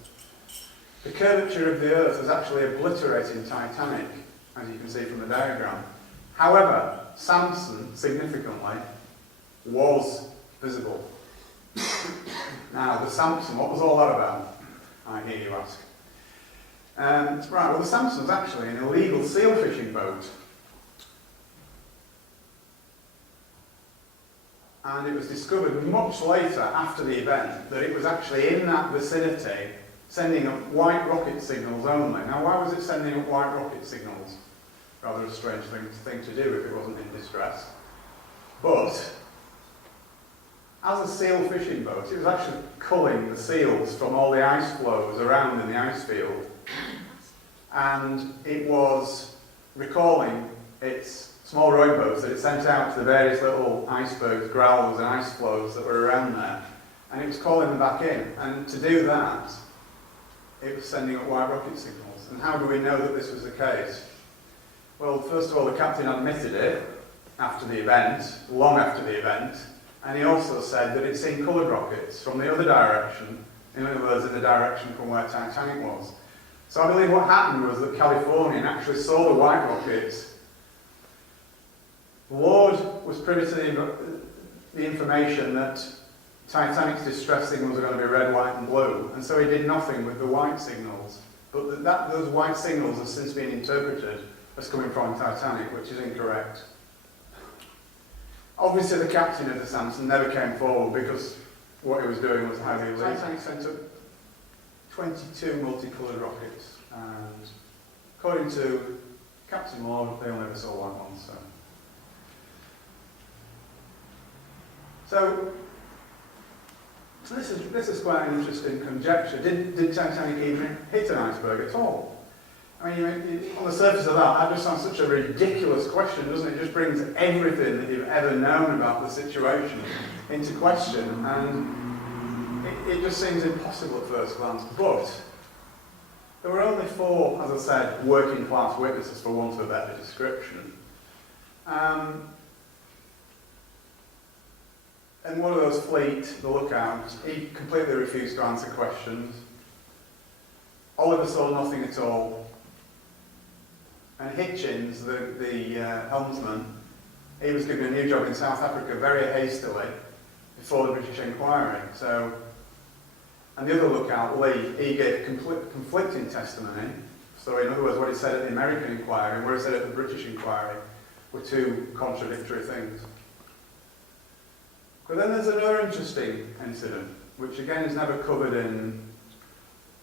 the curvature of the Earth was actually obliterating Titanic, as you can see from the diagram. However, Samson, significantly, was visible. Now, the Samson, what was all that about? I hear you ask. Right, well the Samson was actually an illegal seal fishing boat. And it was discovered much later, after the event, that it was actually in that vicinity sending up white rocket signals only. Now why was it sending up white rocket signals? Rather a strange thing to do if it wasn't in distress. But as a seal fishing boat, it was actually culling the seals from all the ice flows around in the ice field. And it was recalling its small rowboats that it sent out to the various little icebergs, growlers and ice flows that were around there. And it was calling them back in. And to do that, it was sending up white rocket signals. And how do we know that this was the case? Well, first of all, the captain admitted it after the event, long after the event, and he also said that he'd seen coloured rockets from the other direction, in other words, in the direction from where Titanic was. So I believe what happened was that Californian actually saw the white rockets. Ward was privy to the information that Titanic's distress signals are going to be red, white and blue, and so he did nothing with the white signals. But those white signals have since been interpreted as coming from Titanic, which is incorrect. Obviously the captain of the Samson never came forward because what he was doing was highly illegal. Titanic sent up 22 multicoloured rockets, and according to Captain Ward, they only ever saw white ones. So this is quite an interesting conjecture. Did Titanic even hit an iceberg at all? I mean, on the surface of that, that just sounds such a ridiculous question, doesn't it? It just brings everything that you've ever known about the situation into question, and it just seems impossible at first glance. But there were only 4, as I said, working class witnesses, for want of a better description. And one of those, Fleet, the lookout, he completely refused to answer questions. Oliver saw nothing at all. And Hitchens, the helmsman, he was given a new job in South Africa very hastily before the British inquiry. So, and the other lookout, Lee, he gave conflicting testimony. So in other words, what he said at the American inquiry and what he said at the British inquiry were 2 contradictory things. But then there's another interesting incident, which again is never covered in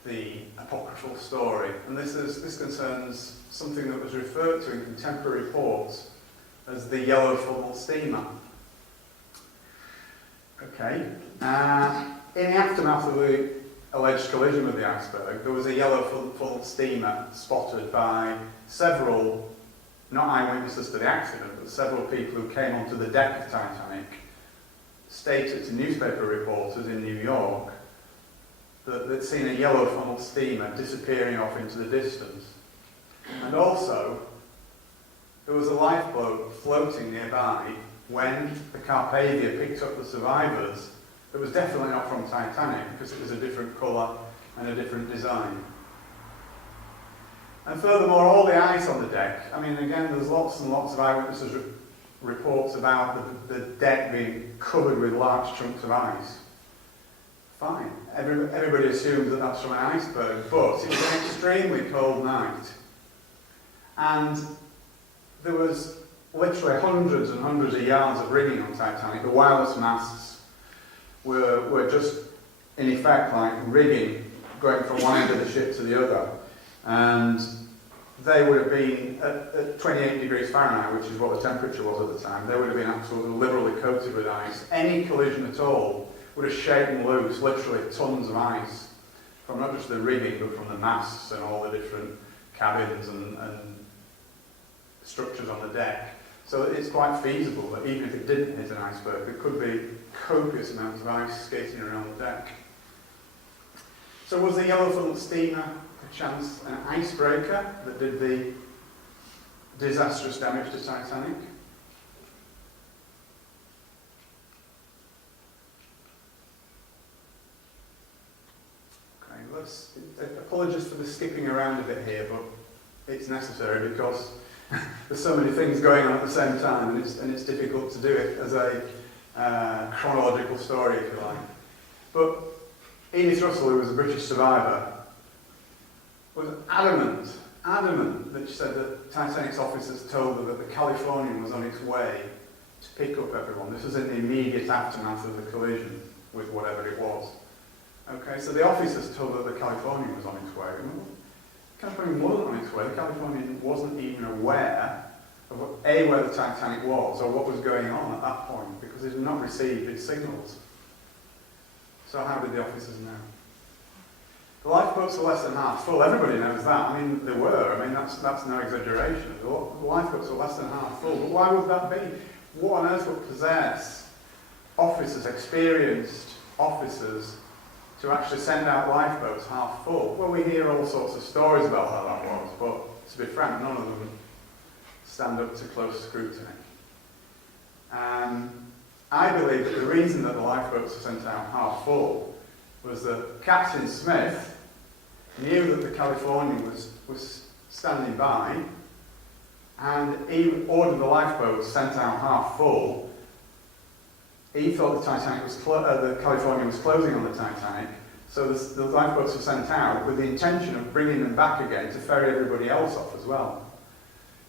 the apocryphal story, and this concerns something that was referred to in contemporary reports as the yellow funnel steamer. Okay, in the aftermath of the alleged collision with the iceberg, there was a yellow funnel steamer spotted by several, not eyewitnesses to the accident, but several people who came onto the deck of Titanic, stated to newspaper reporters in New York that they'd seen a yellow funnel steamer disappearing off into the distance. And also, there was a lifeboat floating nearby when the Carpathia picked up the survivors. It was definitely not from Titanic because it was a different colour and a different design. And furthermore, all the ice on the deck, I mean, again, there's lots and lots of eyewitnesses reports about the deck being covered with large chunks of ice. Fine. Everybody assumes that that's from an iceberg, but it was an extremely cold night. And there was literally hundreds and hundreds of yards of rigging on Titanic. The wireless masts were just, in effect, like rigging going from one end of the ship to the other. And they would have been at 28 degrees Fahrenheit, which is what the temperature was at the time. They would have been absolutely liberally coated with ice. Any collision at all would have shaken loose literally tons of ice from not just the rigging, but from the masts and all the different cabins and structures on the deck. So it's quite feasible that even if it didn't hit an iceberg, there could be copious amounts of ice skating around the deck. So was the yellow funnel steamer perchance an icebreaker that did the disastrous damage to Titanic? Okay, apologies for the skipping around a bit here, but it's necessary because there's so many things going on at the same time, and it's difficult to do it as a chronological story, if you like. But Edith Russell, who was a British survivor, was adamant that she said that Titanic's officers told her that the Californian was on its way to pick up everyone. This was in the immediate aftermath of the collision with whatever it was. Okay, so the officers told her the Californian was on its way. The Californian wasn't on its way. The Californian wasn't even aware of where the Titanic was or what was going on at that point because it had not received its signals. So how did the officers know? The lifeboats are less than half full. Everybody knows that. I mean, they were. I mean, that's no exaggeration. The lifeboats are less than half full. But why would that be? What on earth would possess officers, experienced officers, to actually send out lifeboats half full? Well, we hear all sorts of stories about how that was, but to be frank, none of them stand up to close scrutiny. I believe that the reason that the lifeboats were sent out half full was that Captain Smith knew that the Californian was standing by, and he ordered the lifeboats sent out half full. He thought the Californian was closing on the Titanic, so the lifeboats were sent out with the intention of bringing them back again to ferry everybody else off as well.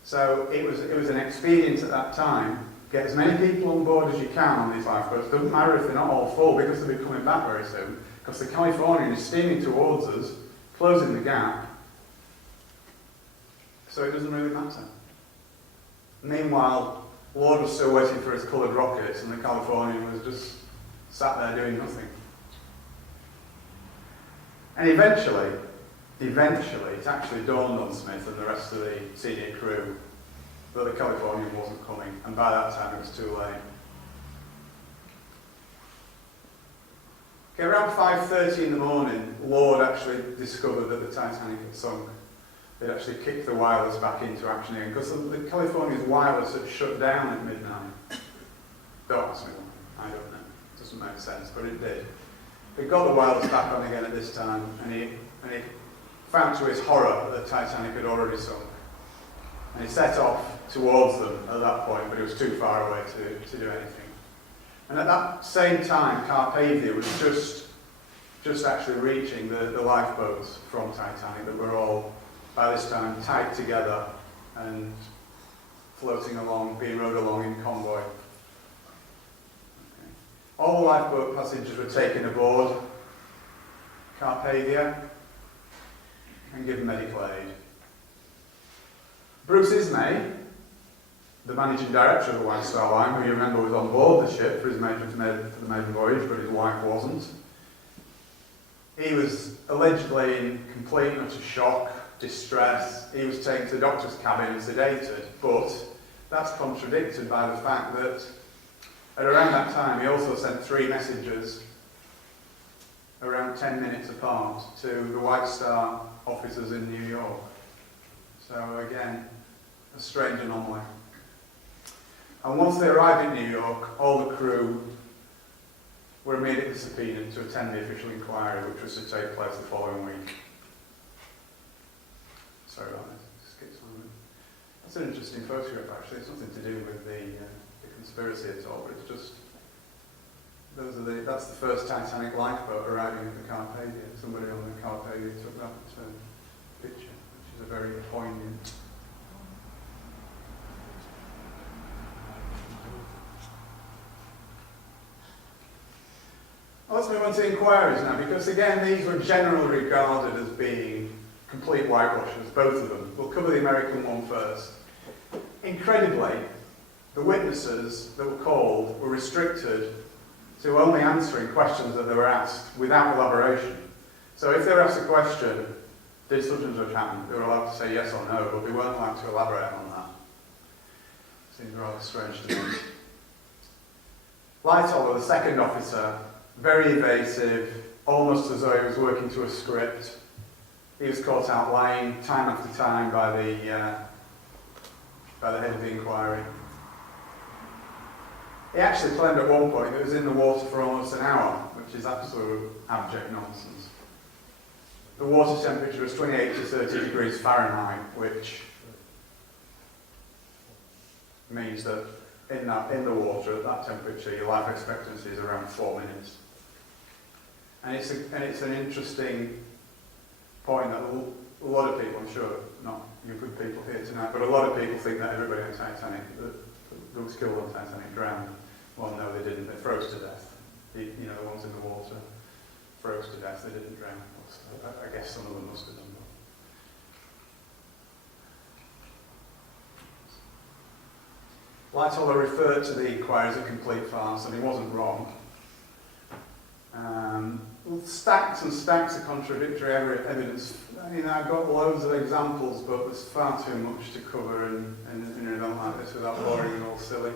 So it was an expedient at that time. Get as many people on board as you can on these lifeboats. Doesn't matter if they're not all full, because they'll be coming back very soon. Because the Californian is steaming towards us, closing the gap. So it doesn't really matter. Meanwhile, Lord was still waiting for his coloured rockets, and the Californian was just sat there doing nothing. And eventually, it actually dawned on Smith and the rest of the senior crew that the Californian wasn't coming, and by that time it was too late. Okay, around 5:30 in the morning, Lord actually discovered that the Titanic had sunk. They'd actually kicked the wireless back into action again, because the Californian's wireless had shut down at midnight. Don't ask me why, I don't know. It doesn't make sense, but it did. He got the wireless back on again at this time, and he found to his horror that the Titanic had already sunk. And he set off towards them at that point, but it was too far away to do anything. And at that same time, Carpathia was just actually reaching the lifeboats from Titanic that were all, by this time, tied together and floating along, being rowed along in convoy. Okay. All the lifeboat passengers were taken aboard Carpathia and given medical aid. Bruce Ismay, the managing director of the White Star Line, who you remember was on board the ship for the maiden voyage, but his wife wasn't. He was allegedly in complete and utter shock, distress. He was taken to the doctor's cabin and sedated, but that's contradicted by the fact that at around that time he also sent 3 messages around 10 minutes apart to the White Star officers in New York. So again, a strange anomaly. And once they arrived in New York, all the crew were immediately subpoenaed to attend the official inquiry, which was to take place the following week. Sorry about that. Skip some. That's an interesting photograph, actually. It's nothing to do with the conspiracy at all, but it's just that's the first Titanic lifeboat arriving at the Carpathia. Somebody on the Carpathia took that picture, which is a very poignant. Let's move on to inquiries now, because again these were generally regarded as being complete whitewashes, both of them. We'll cover the American one first. Incredibly, the witnesses that were called were restricted to only answering questions that they were asked without elaboration. So if they were asked a question, did such and such happen, they were allowed to say yes or no, but they weren't allowed to elaborate on that. Seems rather strange to me. Lightoller, the second officer, very evasive, almost as though he was working to a script. He was caught out lying time after time by the head of the inquiry. He actually claimed at one point that he was in the water for almost an hour, which is absolute abject nonsense. The water temperature was 28 to 30 degrees Fahrenheit, which means that in the water at that temperature, your life expectancy is around 4 minutes. And it's an interesting point that a lot of people, I'm sure not you good people here tonight, but a lot of people think that everybody on Titanic, that was killed on Titanic, drowned. Well, no, they didn't. They froze to death. The ones in the water froze to death. They didn't drown. I guess some of them must have done that. Lightoller referred to the inquiry as a complete farce, and he wasn't wrong. Stacks and stacks of contradictory evidence. I've got loads of examples, but there's far too much to cover in an event like this without boring and all silly.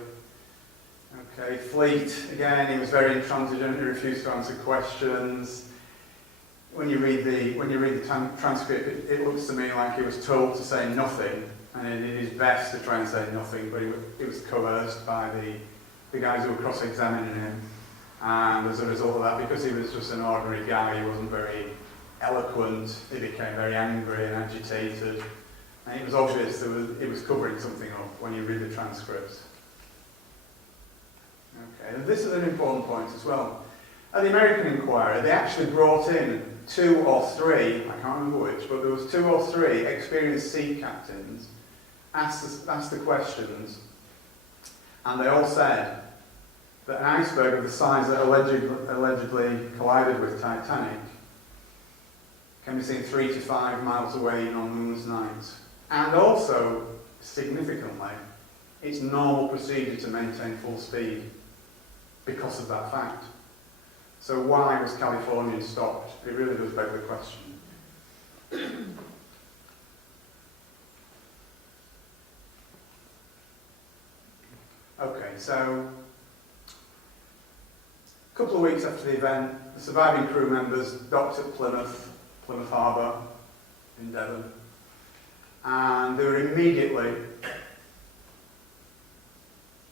Okay, Fleet, again, he was very intransigent, he refused to answer questions. When you read the transcript, it looks to me like he was told to say nothing, and he did his best to try and say nothing, but he was coerced by the guys who were cross-examining him. And as a result of that, because he was just an ordinary guy, he wasn't very eloquent, he became very angry and agitated. And it was obvious that he was covering something up when you read the transcripts. Okay, and this is an important point as well. At the American inquiry, they actually brought in 2 or 3, I can't remember which, but there was 2 or 3 experienced sea captains asked the questions, and they all said that an iceberg of the size that allegedly collided with Titanic can be seen 3 to 5 miles away on moonless nights. And also, significantly, it's normal procedure to maintain full speed because of that fact. So why was Californian stopped? It really does beg the question. Okay, so a couple of weeks after the event, the surviving crew members docked at Plymouth Harbour in Devon, and they were immediately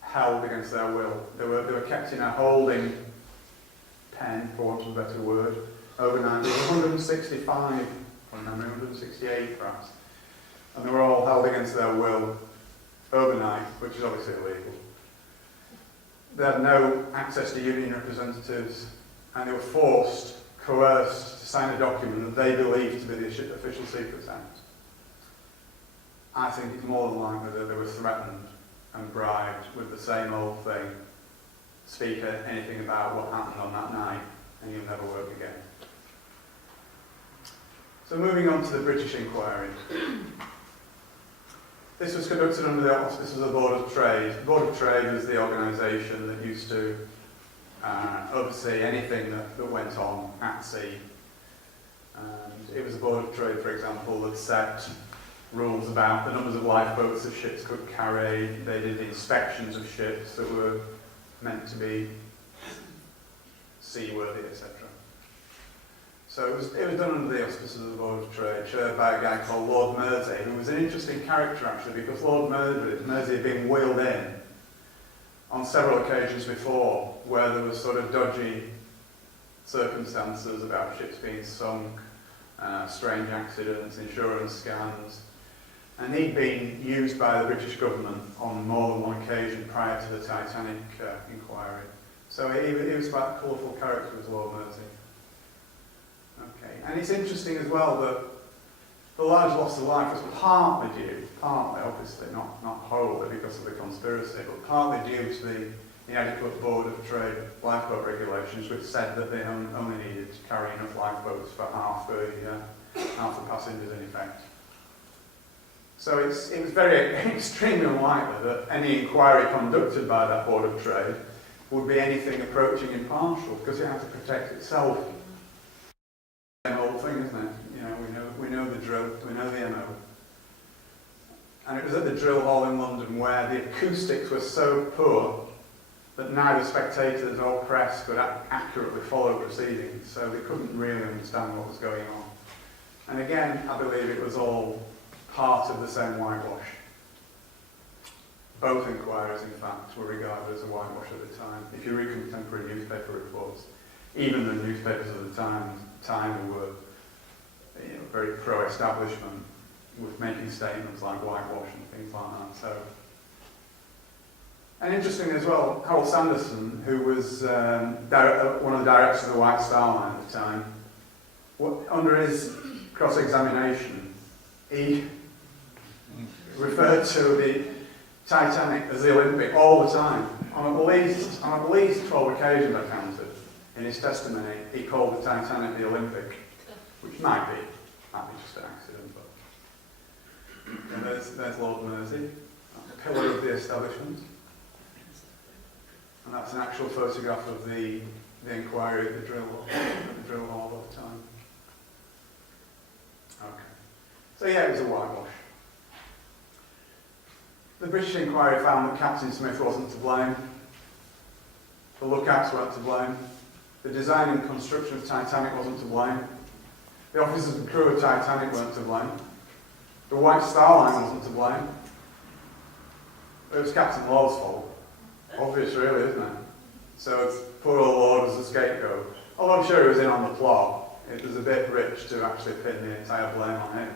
held against their will. They were kept in a holding pen, for want of a better word, overnight. There were 165, 168 perhaps, and they were all held against their will overnight, which is obviously illegal. They had no access to union representatives, and they were coerced to sign a document that they believed to be the Official Secrets Act. I think it's more than likely that they were threatened and bribed with the same old thing. Speak anything about what happened on that night, and you'll never work again. So moving on to the British inquiry. This was conducted under the auspices of the Board of Trade. The Board of Trade was the organisation that used to oversee anything that went on at sea. And it was the Board of Trade, for example, that set rules about the numbers of lifeboats that ships could carry. They did inspections of ships that were meant to be seaworthy, etc. So it was done under the auspices of the Board of Trade, chaired by a guy called Lord Mersey, who was an interesting character actually, because Lord Mersey had been wheeled in on several occasions before, where there was sort of dodgy circumstances about ships being sunk, strange accidents, insurance scams. And he'd been used by the British government on more than one occasion prior to the Titanic inquiry. So he was quite a colourful character, was Lord Mersey. Okay, and it's interesting as well that the large loss of life was partly obviously, not wholly because of the conspiracy, but partly due to the inadequate Board of Trade lifeboat regulations, which said that they only needed to carry enough lifeboats for half the passengers in effect. So it was very extremely unlikely that any inquiry conducted by that Board of Trade would be anything approaching impartial, because it had to protect itself. Same old thing, isn't it? You know, we know the drill, we know the MO. And it was at the drill hall in London where the acoustics were so poor that neither spectators or press could accurately follow proceedings, so they couldn't really understand what was going on. And again, I believe it was all part of the same whitewash. Both inquiries, in fact, were regarded as a whitewash at the time. If you read contemporary newspaper reports, even the newspapers of the time were very pro-establishment, with making statements like whitewash and things like that. So, and interesting as well, Harold Sanderson, who was one of the directors of the White Star Line at the time, under his cross-examination, he referred to the Titanic as the Olympic all the time. On at least 12 occasions I counted in his testimony, he called the Titanic the Olympic, which might be just an accident. But and there's Lord Mersey, the pillar of the establishment, and that's an actual photograph of the inquiry at the drill hall at the time. Okay, so yeah, it was a whitewash. The British inquiry found that Captain Smith wasn't to blame. The lookouts weren't to blame. The design and construction of Titanic wasn't to blame. The officers and crew of Titanic weren't to blame. The White Star Line wasn't to blame. It was Captain Lord's fault. Obvious, really, isn't it? So it's poor old Lord as a scapegoat. Although I'm sure he was in on the plot, it was a bit rich to actually pin the entire blame on him.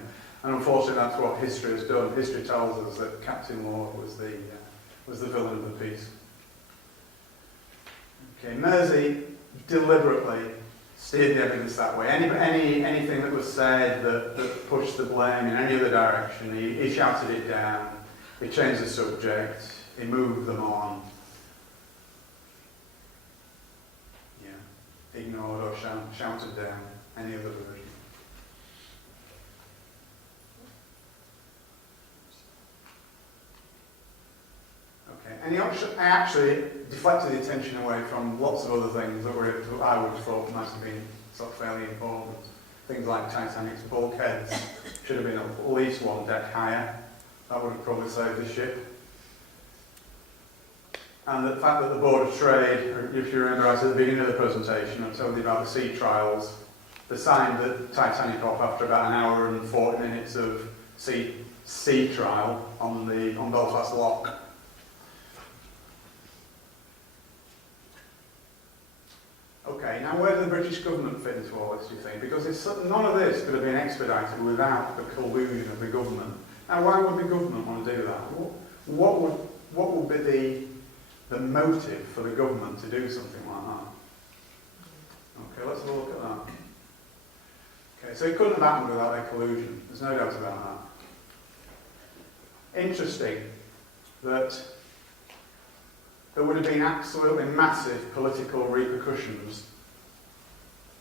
And unfortunately, that's what history has done. History tells us that Captain Lord was the villain of the piece. Okay, Mersey deliberately steered the evidence that way. Anything that was said that pushed the blame in any other direction, he shouted it down, he changed the subject, he moved them on. Yeah, ignored or shouted down any other version. Okay, and I actually deflected the attention away from lots of other things that I would have thought might have been sort of fairly important. Things like Titanic's bulkheads should have been at least one deck higher. That would have probably saved the ship. And the fact that the Board of Trade, if you remember right at the beginning of the presentation, I told you about the sea trials. They signed the Titanic off after about an hour and 40 minutes of sea trial on Belfast Lock. Okay, now where does the British government fit into all this, do you think? Because none of this could have been expedited without the collusion of the government. Now, why would the government want to do that? What would be the motive for the government to do something like that? Okay, let's have a look at that. Okay, so it couldn't have happened without their collusion. There's no doubt about that. Interesting that there would have been absolutely massive political repercussions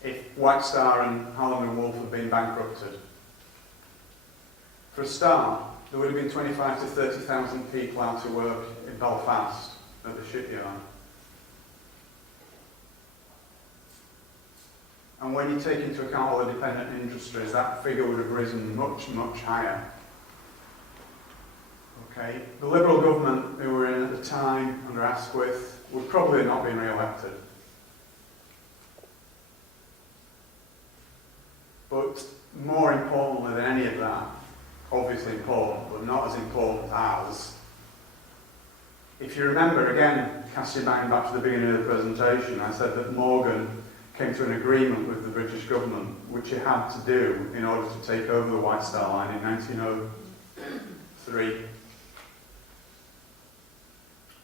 if White Star and Hallam and Wolff had been bankrupted. For a start, there would have been 25 to 30,000 people out to work in Belfast at the shipyard. And when you take into account all the dependent industries, that figure would have risen much, much higher. Okay, the Liberal government who were in at the time, under Asquith, would probably have not been re-elected. But more importantly than any of that, obviously important, but not as important as, if you remember, again, cast your mind back to the beginning of the presentation, I said that Morgan came to an agreement with the British government, which he had to do in order to take over the White Star Line in 1903.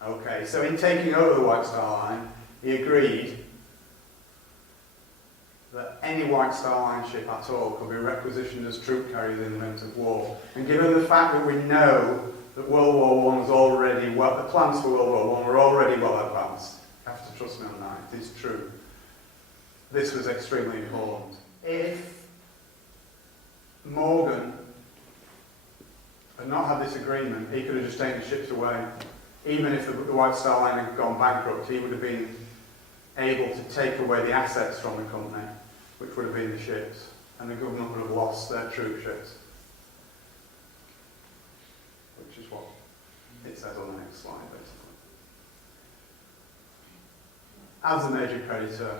Okay, so in taking over the White Star Line, he agreed that any White Star Line ship at all could be requisitioned as troop carriers in the event of war. And given the fact that we know that World War I was already the plans for World War I were already well advanced, you have to trust me on that, it is true. This was extremely important. If Morgan had not had this agreement, he could have just taken the ships away. Even if the White Star Line had gone bankrupt, he would have been able to take away the assets from the company, which would have been the ships, and the government would have lost their troop ships. Which is what it says on the next slide, basically. As a major creditor,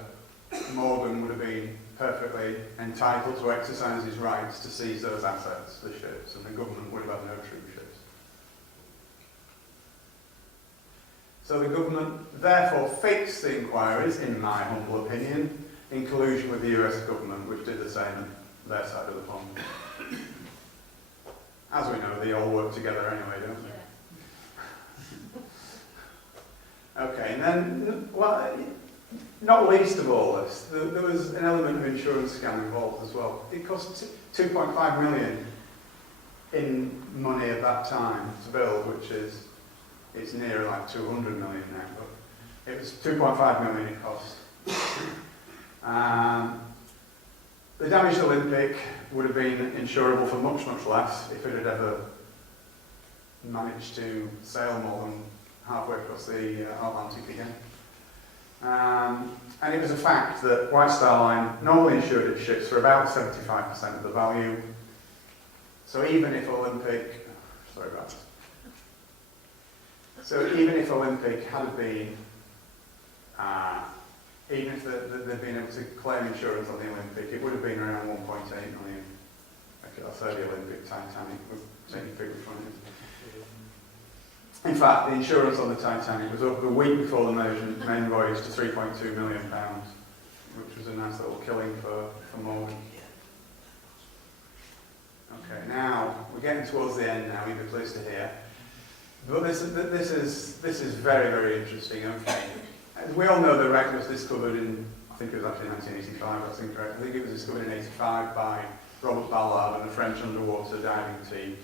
Morgan would have been perfectly entitled to exercise his rights to seize those assets, the ships, and the government would have had no troop ships. So the government therefore fixed the inquiries, in my humble opinion, in collusion with the US government, which did the same at their side of the pond. As we know, they all work together anyway, don't they? Okay, and then, well, not least of all this, there was an element of insurance scam involved as well. It cost 2.5 million in money at that time to build, which is, it's near like 200 million now, but it was 2.5 million it cost. The damaged Olympic would have been insurable for much, much less if it had ever managed to sail more than halfway across the Atlantic again. And it was a fact that White Star Line normally insured its ships for about 75% of the value. So even if Olympic, sorry about that. So even if Olympic had been, even if they'd been able to claim insurance on the Olympic, it would have been around 1.8 million I'll say the Olympic Titanic, we'll take you through which one it is. In fact, the insurance on the Titanic was up the week before the main voyage to £3.2 million, which was a nice little killing for Morgan. Okay, now we're getting towards the end now. You'll be pleased to hear. But this is very, very interesting. Okay, as we all know, the wreck was discovered in, I think it was actually 1985. That's incorrect. I think it was discovered in '85 by Robert Ballard and a French underwater diving team.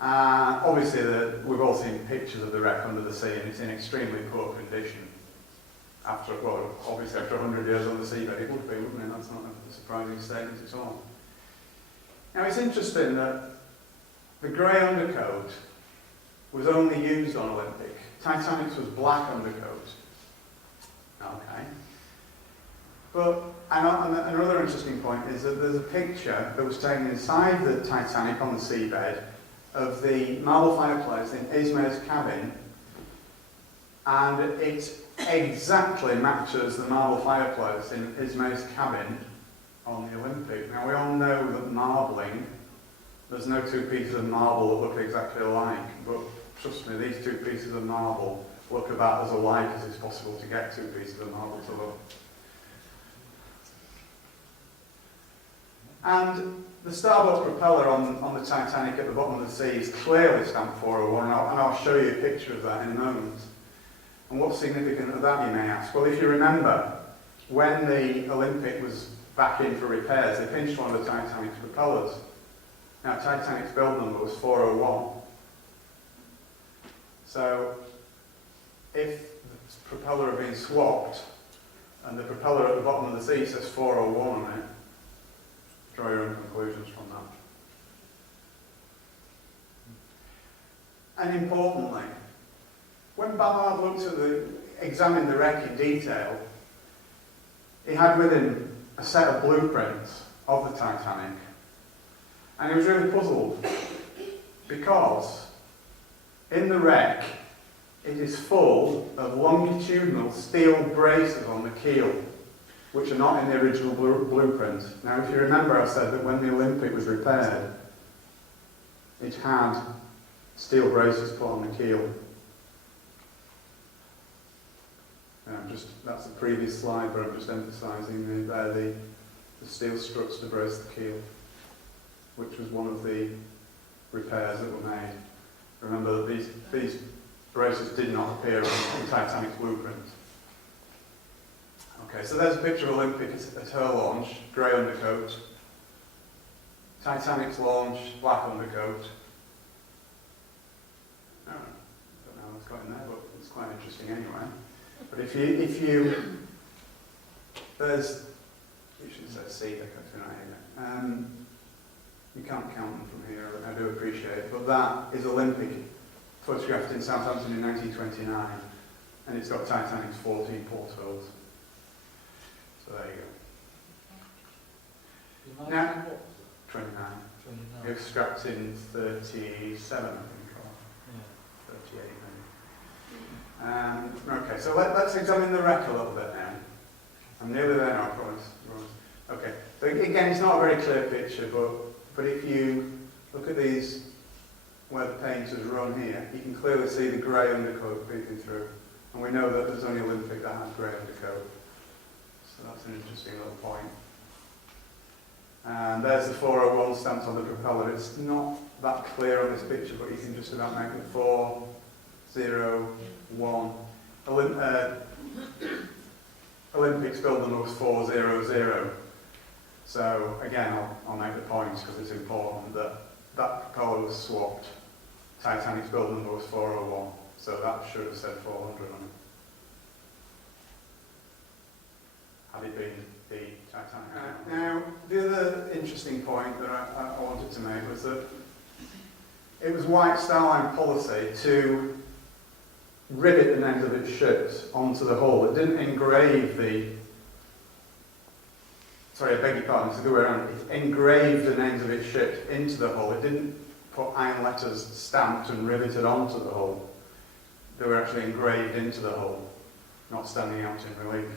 Obviously, we've all seen pictures of the wreck under the sea, and it's in extremely poor condition. Obviously after 100 years on the seabed, it would be, wouldn't it? That's not a surprising statement at all. Now, it's interesting that the grey undercoat was only used on Olympic. Titanic's was black undercoat. Okay. But another interesting point is that there's a picture that was taken inside the Titanic on the seabed of the marble fireplace in Ismay's cabin, and it exactly matches the marble fireplace in Ismay's cabin on the Olympic. Now, we all know that marbling, there's no two pieces of marble that look exactly alike, but trust me, these two pieces of marble look about as alike as it's possible to get two pieces of marble to look. And the starboard propeller on the Titanic at the bottom of the sea is clearly stamped 401, and I'll show you a picture of that in a moment. And what's significant of that, you may ask? Well, if you remember, when the Olympic was back in for repairs, they pinched one of the Titanic's propellers. Now, Titanic's build number was 401. So, if the propeller had been swapped, and the propeller at the bottom of the sea says 401 on it, draw your own conclusions from that. And importantly, when Ballard examined the wreck in detail, he had with him a set of blueprints of the Titanic. And he was really puzzled because in the wreck it is full of longitudinal steel braces on the keel, which are not in the original blueprint. Now, if you remember, I said that when the Olympic was repaired, it had steel braces put on the keel. That's the previous slide, but I'm just emphasising the steel struts to brace the keel, which was one of the repairs that were made. Remember that these braces did not appear on Titanic's blueprint. Okay, so there's a picture of Olympic at her launch, grey undercoat. Titanic's launch, black undercoat. I don't know what's got in there, but it's quite interesting anyway. But if you there's, you should say C, because you're not here. You can't count them from here, I do appreciate it, but that is Olympic, photographed in Southampton in 1929, and it's got Titanic's 14 portholes. So there you go. Now, 29. It was scrapped in 37, I think, or 38 maybe. Okay, so let's examine the wreck a little bit now. I'm nearly there now, I promise. Okay, so again, it's not a very clear picture, but if you look at these, where the paint has run here, you can clearly see the grey undercoat peeping through. And we know that there's only Olympic that has grey undercoat. So that's an interesting little point. And there's the 401 stamped on the propeller. It's not that clear on this picture, but you can just about make it 401. Olympics build number was 400. So again, I'll make the points because it's important that that propeller was swapped. Titanic's build number was 401, so that should have said 400 on it. Had it been the Titanic. Now, the other interesting point that I wanted to make was that it was White Star Line policy to rivet the names of its ships onto the hull. It didn't engrave the... Sorry, I beg your pardon, it's the other way around. It engraved the names of its ships into the hull. It didn't put iron letters stamped and riveted onto the hull. They were actually engraved into the hull, not standing out in relief.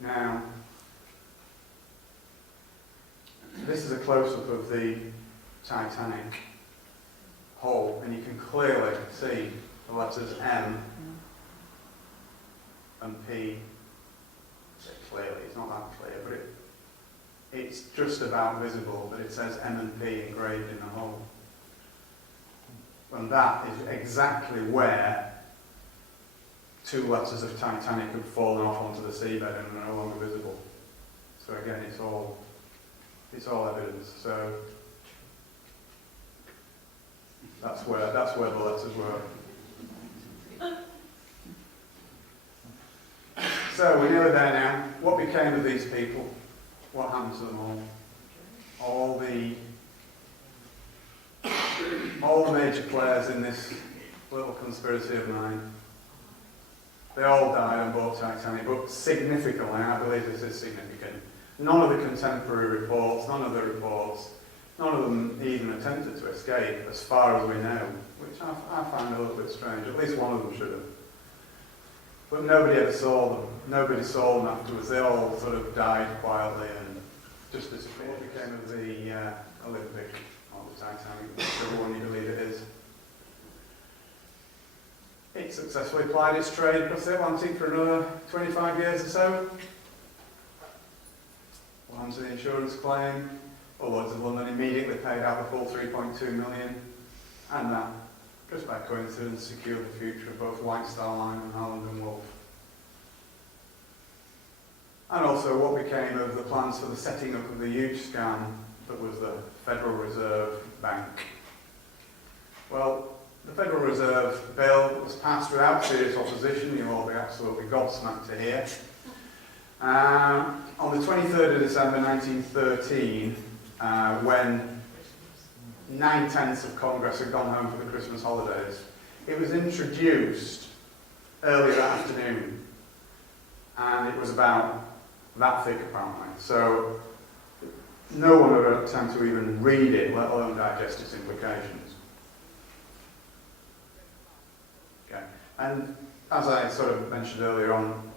Now, This is a close-up of the Titanic hull, and you can clearly see the letters M and P. Clearly, it's not that clear, but it's just about visible, but it says M and P engraved in the hull. And that is exactly where two letters of Titanic have fallen off onto the seabed and are no longer visible. So again, it's all evidence. So that's where the letters were. So we're nearly there now. What became of these people? What happened to them all? All the major players in this little conspiracy of mine. They all died on board Titanic, but significantly, I believe this is significant. None of the contemporary reports, none of them even attempted to escape, as far as we know, which I find a little bit strange. At least one of them should have. But nobody ever saw them. Nobody saw them afterwards. They all sort of died quietly and just disappeared. What became of the Olympic, or the Titanic, whichever one you believe it is? It successfully plied its trade across the Atlantic for another 25 years or so. What happened to the insurance claim? Well, Lloyd's of London immediately paid out the full 3.2 million, and that, just by coincidence, secured the future of both White Star Line and Harland and Wolff. And also what became of the plans for the setting up of the huge scam that was the Federal Reserve Bank. Well, the Federal Reserve Bill was passed without serious opposition. You'll all be absolutely gobsmacked to hear. On the 23rd of December 1913, when 9/10 of Congress had gone home for the Christmas holidays, it was introduced early that afternoon, and it was about that thick apparently. So no one had had time to even read it, let alone digest its implications. Okay. And as I sort of mentioned earlier on,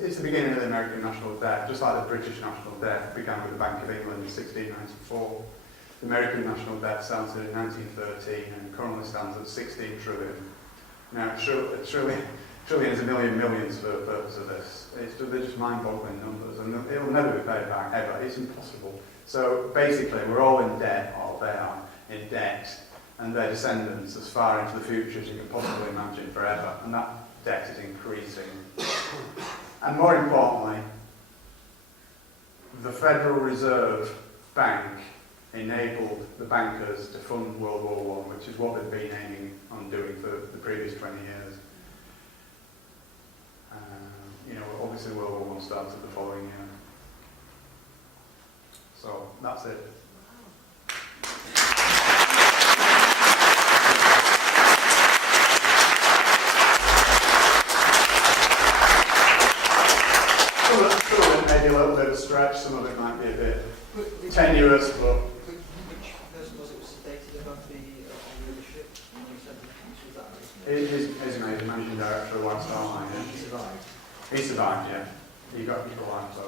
it's the beginning of the American national debt, just like the British national debt began with the Bank of England in 1694. The American national debt started in 1913 and currently stands at 16 trillion. Now, a trillion is a million millions for the purpose of this. They're just mind-boggling numbers, and it'll never be paid back, ever. It's impossible. So basically, we're all in debt, or they are in debt, and their descendants as far into the future as you can possibly imagine, forever. And that debt is increasing. And more importantly, the Federal Reserve Bank enabled the bankers to fund World War I, which is what they've been aiming on doing for the previous 20 years. Obviously World War I started the following year. So, that's it. Some of it may be a little bit of a stretch, some of it might be a bit tenuous, but... Which person was it dated above the on the ship? And you said that He's made the managing director of White Star Line, yeah. he survived. He survived, yeah. He got the life, so...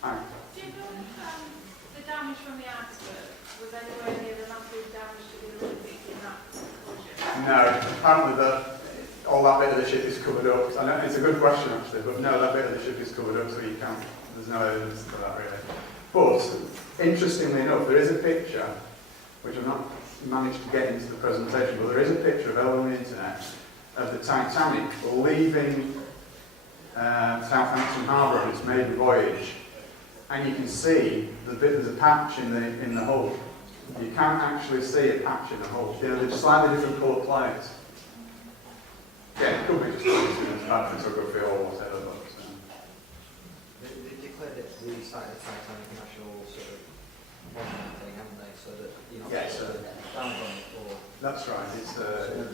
Hi. Do you know if the damage from the iceberg was anywhere near the massive damage to the Olympic in that collision? No, apparently all that bit of the ship is covered up. I know it's a good question actually, but no, that bit of the ship is covered up, so you can't. There's no evidence for that really. But interestingly enough, there is a picture, which I've not managed to get into the presentation, but there is a picture available on the internet of the Titanic leaving Southampton Harbour on its maiden voyage, and you can see there's a patch in the hull. You can't actually see a patch in the hull. They're slightly different coloured plates. Yeah, it could be just coincidence, bad photography or whatever. But, They declared it the site of the Titanic a national sort of monument thing, haven't they? So that Yes, down on it or that's right. It's so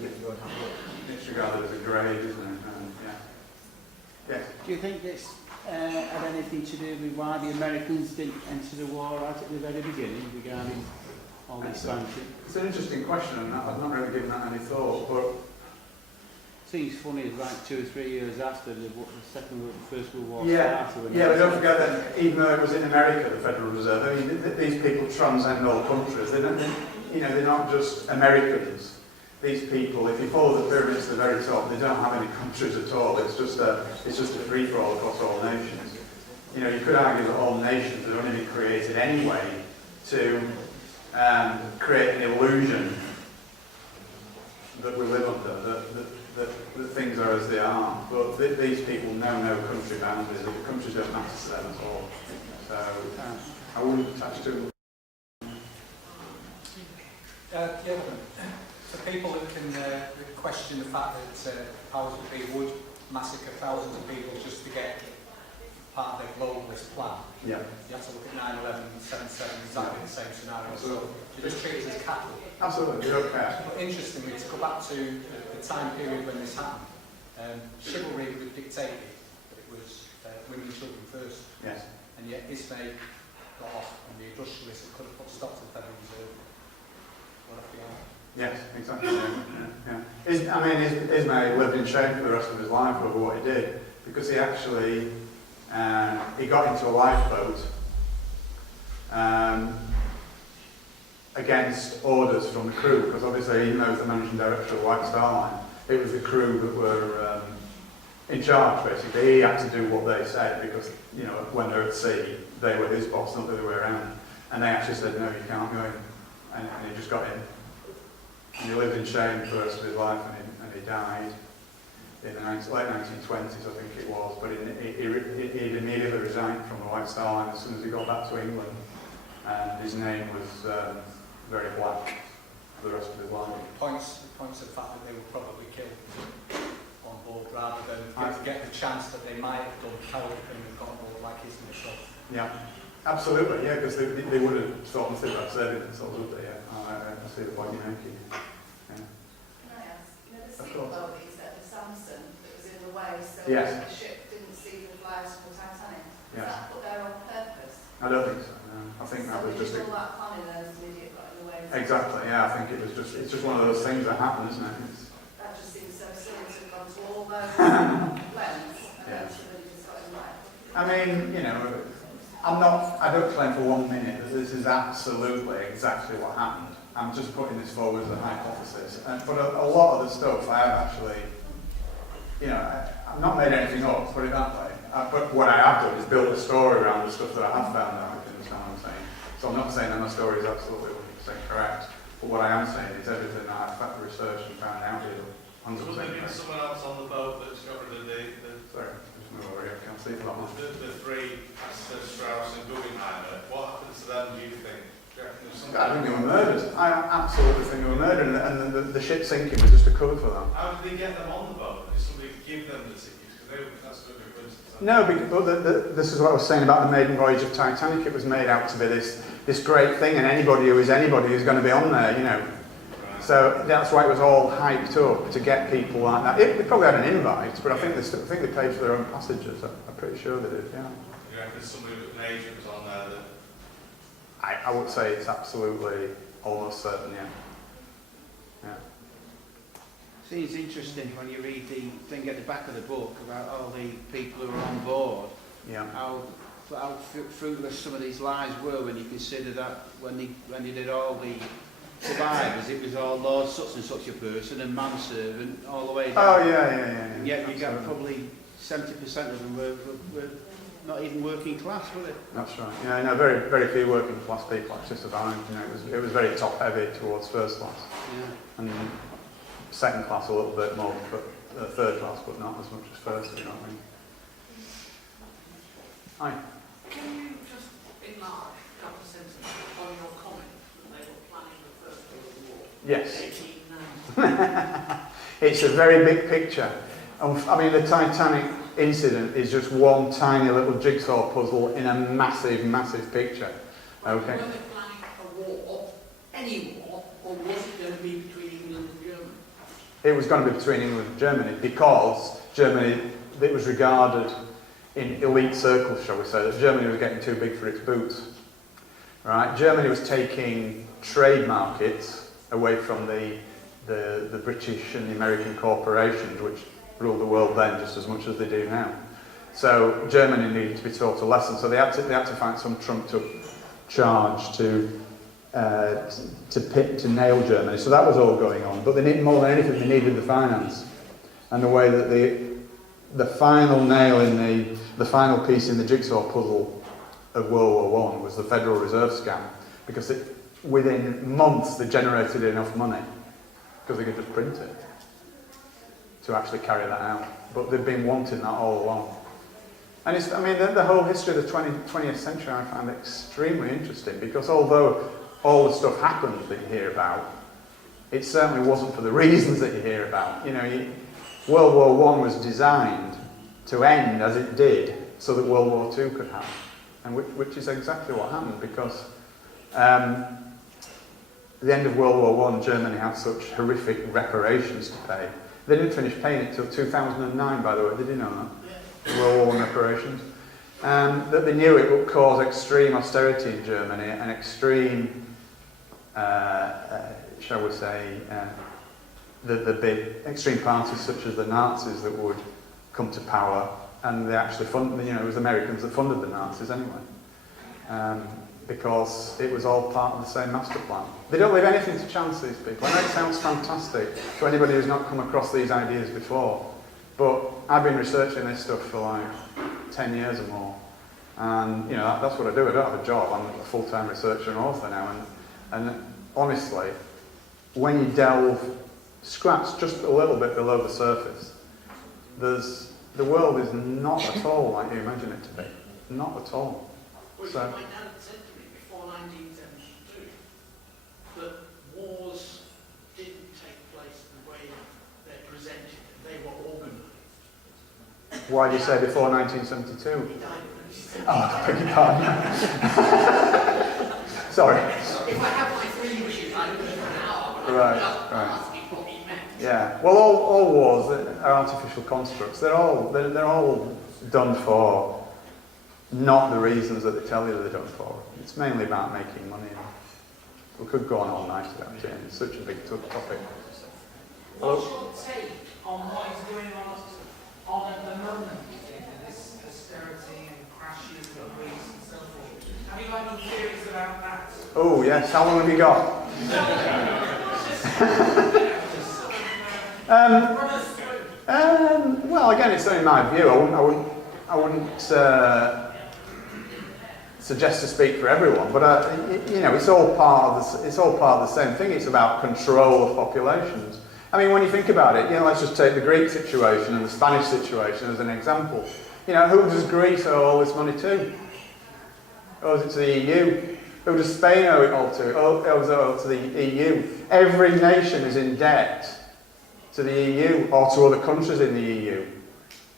you can go and have a look. it's regarded as a grave, isn't it? Yeah. Yes. Do you think this had anything to do with why the Americans didn't enter the war right at the very beginning regarding all this sanctions? It's an interesting question, and I've not really given that any thought. But Seems funny, it's like 2 or 3 years after the First World War Yeah, started. yeah, but don't forget that even though it was in America, the Federal Reserve, I mean, these people transcend all countries. They're not just Americans. These people, if you follow the pyramids to the very top, they don't have any countries at all. It's just a free-for-all across all nations. You know, you could argue that all nations had only been created anyway to create an illusion that we live under, that things are as they are. But these people know no country boundaries, and the countries don't matter to them at all. So I wouldn't attach to them. For people that can question the fact that powers that be would massacre thousands of people just to get part of their globalist plan, Yeah. you have to look at 9/11 and 7/7, exactly the same scenario. So you just treat it as cattle. Absolutely, you don't care. But interestingly, to go back to the time period when this happened, chivalry was dictated that it was women and children first, Yes. and yet Ismay got off, and the industrialists could have put a stop to the Federal Reserve. What a fiasco. Yes, exactly. Yeah. I mean, Ismay lived in shame for the rest of his life over what he did, because he actually he got into a lifeboat against orders from the crew, because obviously he knows the managing director of White Star Line. It was the crew that were in charge, basically. He had to do what they said, because, you know, when they're at sea, they were his boss, not the other way around. And they actually said, no, you can't go in. And he just got in. And he lived in shame for the rest of his life, and he died in the late 1920s, I think it was. But he'd immediately resigned from the White Star Line as soon as he got back to England. And his name was very black for the rest of his life. Points the fact that they were probably killed on board rather than get the chance that they might have done cowardly and got on board like his himself. Yeah, absolutely, yeah, because they would have thought nothing about saving themselves, would they? Yeah, I see the point you're making. Yeah. Can I ask, you know, the Of sequel course. is that the Samson that was in the way so Yes. the ship didn't see the flags from the Titanic. Was Yes. that put there on purpose? I don't think so. No. I think that was just all that planning and an idiot got in the way. exactly. Yeah, I think it's just one of those things that happen, isn't it? That just seems so silly to have gone to all those lengths and Yeah. then somebody just got in the way. I mean, you know, I don't claim for 1 minute that this is absolutely exactly what happened. I'm just putting this forward as a hypothesis. But a lot of the stuff I have actually, you know, I've not made anything up, put it that way. But what I have done is build a story around the stuff that I have found out, if you understand what I'm saying. So I'm not saying that my story is absolutely 100% correct, but what I am saying is everything that I've researched and found out is 100% So there been correct. someone else on the boat that's got rid of Sorry, just move over here, I can't see for that much. the three, Astor, Strauss and Guggenheimer? What happens to them, do you think? Do you reckon there's some- I think they were murdered. I absolutely think they were murdered, and the ship sinking was just a cover for that. How did they get them on the boat? Did somebody give them the tickets? Because that's a good coincidence. No, but this is what I was saying about the maiden voyage of Titanic. It was made out to be this great thing, and anybody who's going to be on there, you know. Right. So that's why it was all hyped up to get people like that. They probably had an invite, but I think they paid for their own passages. I'm pretty sure they did. Yeah. Do you reckon somebody with an agent was on there that... I would say it's absolutely almost certain. Yeah. Yeah. Seems interesting when you read the thing at the back of the book about all the people who are on board, Yeah. how fruitless some of these lies were when you consider that when they did all the survivors, it was all Lord such and such a person and manservant all the way down. Oh yeah. And yet you got Absolutely. probably 70% of them were not even working class, were they? That's right. Yeah, no, very, very few working class people actually survived. You know, it was very top heavy towards first class, Yeah. and second class a little bit more, but third class, but not as much as first. You know what I mean? Hi. Can you just enlarge, Dr. Simpson, on your comment that they were planning the First World War? Yes. 1890. It's a very big picture. I mean, the Titanic incident is just one tiny little jigsaw puzzle in a massive, massive picture. Okay. Were they planning a war, any war, or was it going to be between England and Germany? It was going to be between England and Germany because Germany, it was regarded in elite circles, shall we say, that Germany was getting too big for its boots. Right? Germany was taking trade markets away from the the British and the American corporations, which ruled the world then just as much as they do now. So Germany needed to be taught a lesson. So they had to find some trumped-up charge to nail Germany. So that was all going on. But they needed more than anything. They needed the finance, and the way that the final nail in the final piece in the jigsaw puzzle of World War I was the Federal Reserve scam, because within months they generated enough money because they could just print it to actually carry that out. But they've been wanting that all along. And the whole history of the 20th century I find extremely interesting, because although all the stuff happened that you hear about, it certainly wasn't for the reasons that you hear about. World War I was designed to end as it did so that World War II could happen, and which is exactly what happened, because at the end of World War I, Germany had such horrific reparations to pay. They didn't finish paying it till 2009, by the way. Did you know that? World War I reparations. That they knew it would cause extreme austerity in Germany and extreme, shall we say, the big extreme parties such as the Nazis that would come to power, and they actually funded, it was the Americans that funded the Nazis anyway, because it was all part of the same master plan. They don't leave anything to chance, these people. I know it sounds fantastic to anybody who's not come across these ideas before, but I've been researching this stuff for like 10 years or more, and that's what I do. I don't have a job. I'm a full-time researcher and author now, and honestly, when you scratch just a little bit below the surface, the world is not at all like you imagine it to be. Not at all. Well, So, my dad said to me before 1972 that wars didn't take place the way they're presented. They were organised. why do you say before 1972? He died when he was 70. Oh, I beg your pardon. Sorry. If I have my 3 wishes, I would live for an hour, but Right, I'm right. just asking what he meant. Yeah. Well, all wars are artificial constructs. They're all done for not the reasons that they tell you they're done for. It's mainly about making money. We could go on all night about it. It's such a big topic. What's your take on what is going on at the moment in this austerity and crashes and Greece and so forth? Have you got any theories about that? Oh yes. How long have you got? Well, again, it's only my view. I wouldn't suggest to speak for everyone, but it's all part of the same thing. It's about control of populations. I mean, when you think about it, let's just take the Greek situation and the Spanish situation as an example. Who does Greece owe all this money to? Owes it to the EU? Who does Spain owe it all to? Owes it all to the EU. Every nation is in debt to the EU or to other countries in the EU.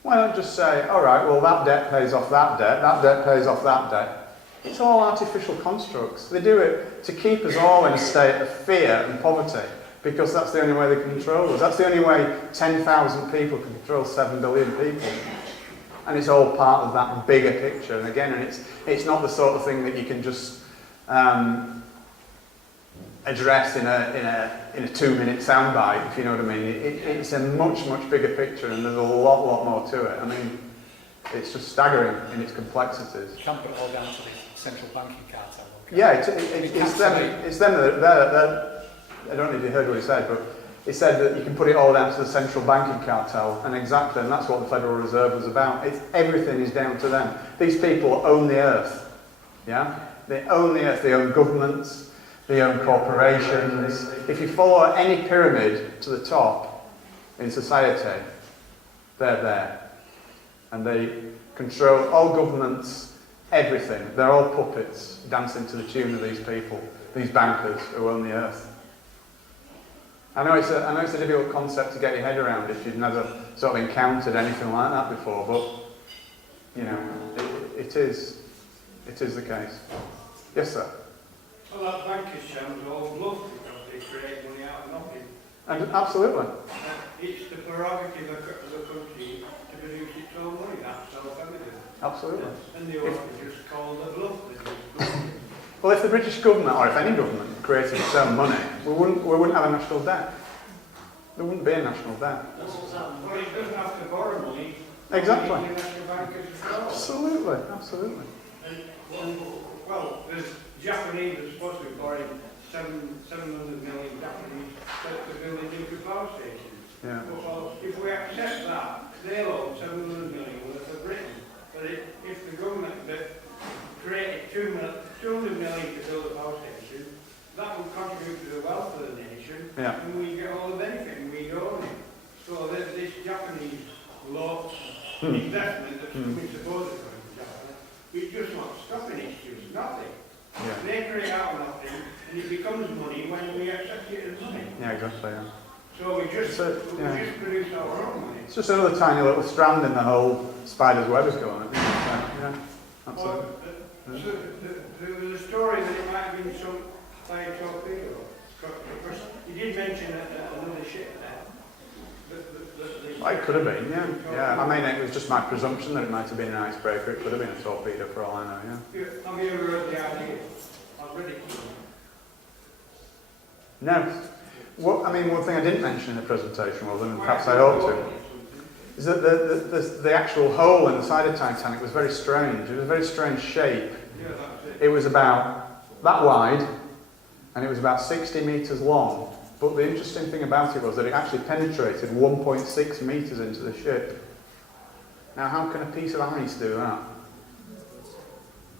Why not just say, all right, well, that debt pays off that debt pays off that debt. It's all artificial constructs. They do it to keep us all in a state of fear and poverty, because that's the only way they can control us. That's the only way 10,000 people can control 7 billion people. And it's all part of that bigger picture. And again, it's not the sort of thing that you can just address in a 2-minute soundbite, if you know what I mean. It's a much bigger picture, and there's a lot more to it. I mean, it's just staggering in its complexities. You can't put it all down to the central banking cartel. Okay? Yeah, it's them that I don't know if you heard what he said, but he said that you can put it all down to the central banking cartel, and exactly, and that's what the Federal Reserve was about. Everything is down to them. These people own the earth, yeah? They own the earth, they own governments, they own corporations. If you follow any pyramid to the top in society, they're there. And they control all governments, everything. They're all puppets dancing to the tune of these people, these bankers who own the earth. I know it's a difficult concept to get your head around if you've never sort of encountered anything like that before, but it is the case. Yes, sir. Well, that bankers' channels are all bluff because they create money out of nothing. And absolutely. It's the prerogative of the country to produce its own money. That's self-evident. Absolutely. And they ought to just call the bluff. Well, if the British government, or if any government, created its own money, we wouldn't have a national debt. There wouldn't be a national debt. Well, it doesn't have to borrow money. Exactly. The national bank is as well. Absolutely, absolutely. Well, there's Japanese are supposed to be borrowing 700 million Japanese to build a nuclear power station. Yeah. Well, if we accept that, they'll owe 700 million worth of Britain. But if the government that created 200 million to build a power station, that will contribute to the wealth of the nation, Yeah. and we get all the benefit, and we own it. So this Japanese law investment that's we suppose is going to Japan, it's just not stopping it, it's just nothing. Yeah. They create out nothing, and it becomes money when we accept it as money. Yeah, exactly, yeah. So we just produce our own money. It's just another tiny little strand in the whole spider's web is going on. Yeah, absolutely. So there was a story that it might have been some by a torpedo. Because you did mention another ship there. Well, it could have been, yeah. Yeah, I mean, it was just my presumption that it might have been an icebreaker. It could have been a torpedo for all I know, yeah. Have you ever heard the idea? I've read it to you. No. I mean, one thing I didn't mention in the presentation was, and perhaps I ought to, is that the actual hole in the side of Titanic was very strange. It was a very strange shape. Yeah, that's it. It was about that wide, and it was about 60 metres long. But the interesting thing about it was that it actually penetrated 1.6 metres into the ship. Now, how can a piece of ice do that?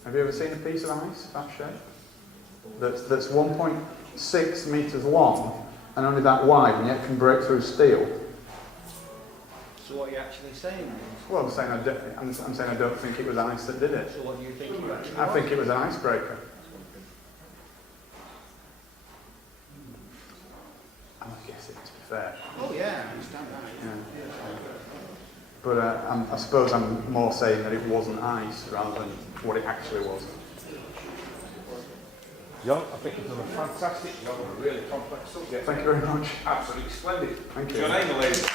Have you ever seen a piece of ice that shape? That's 1.6 metres long and only that wide, and yet can break through steel. So what are you actually saying? Well, I'm saying I don't think it was ice that did it. So what do you think you actually I think it was an icebreaker. I'm guessing, to be fair. Oh yeah, I understand that. Yeah. But I suppose I'm more saying that it wasn't ice rather than what it actually was. John, I think you've done a fantastic job on a really complex subject. Thank you very much. Absolutely splendid. Thank you. Your name, ladies.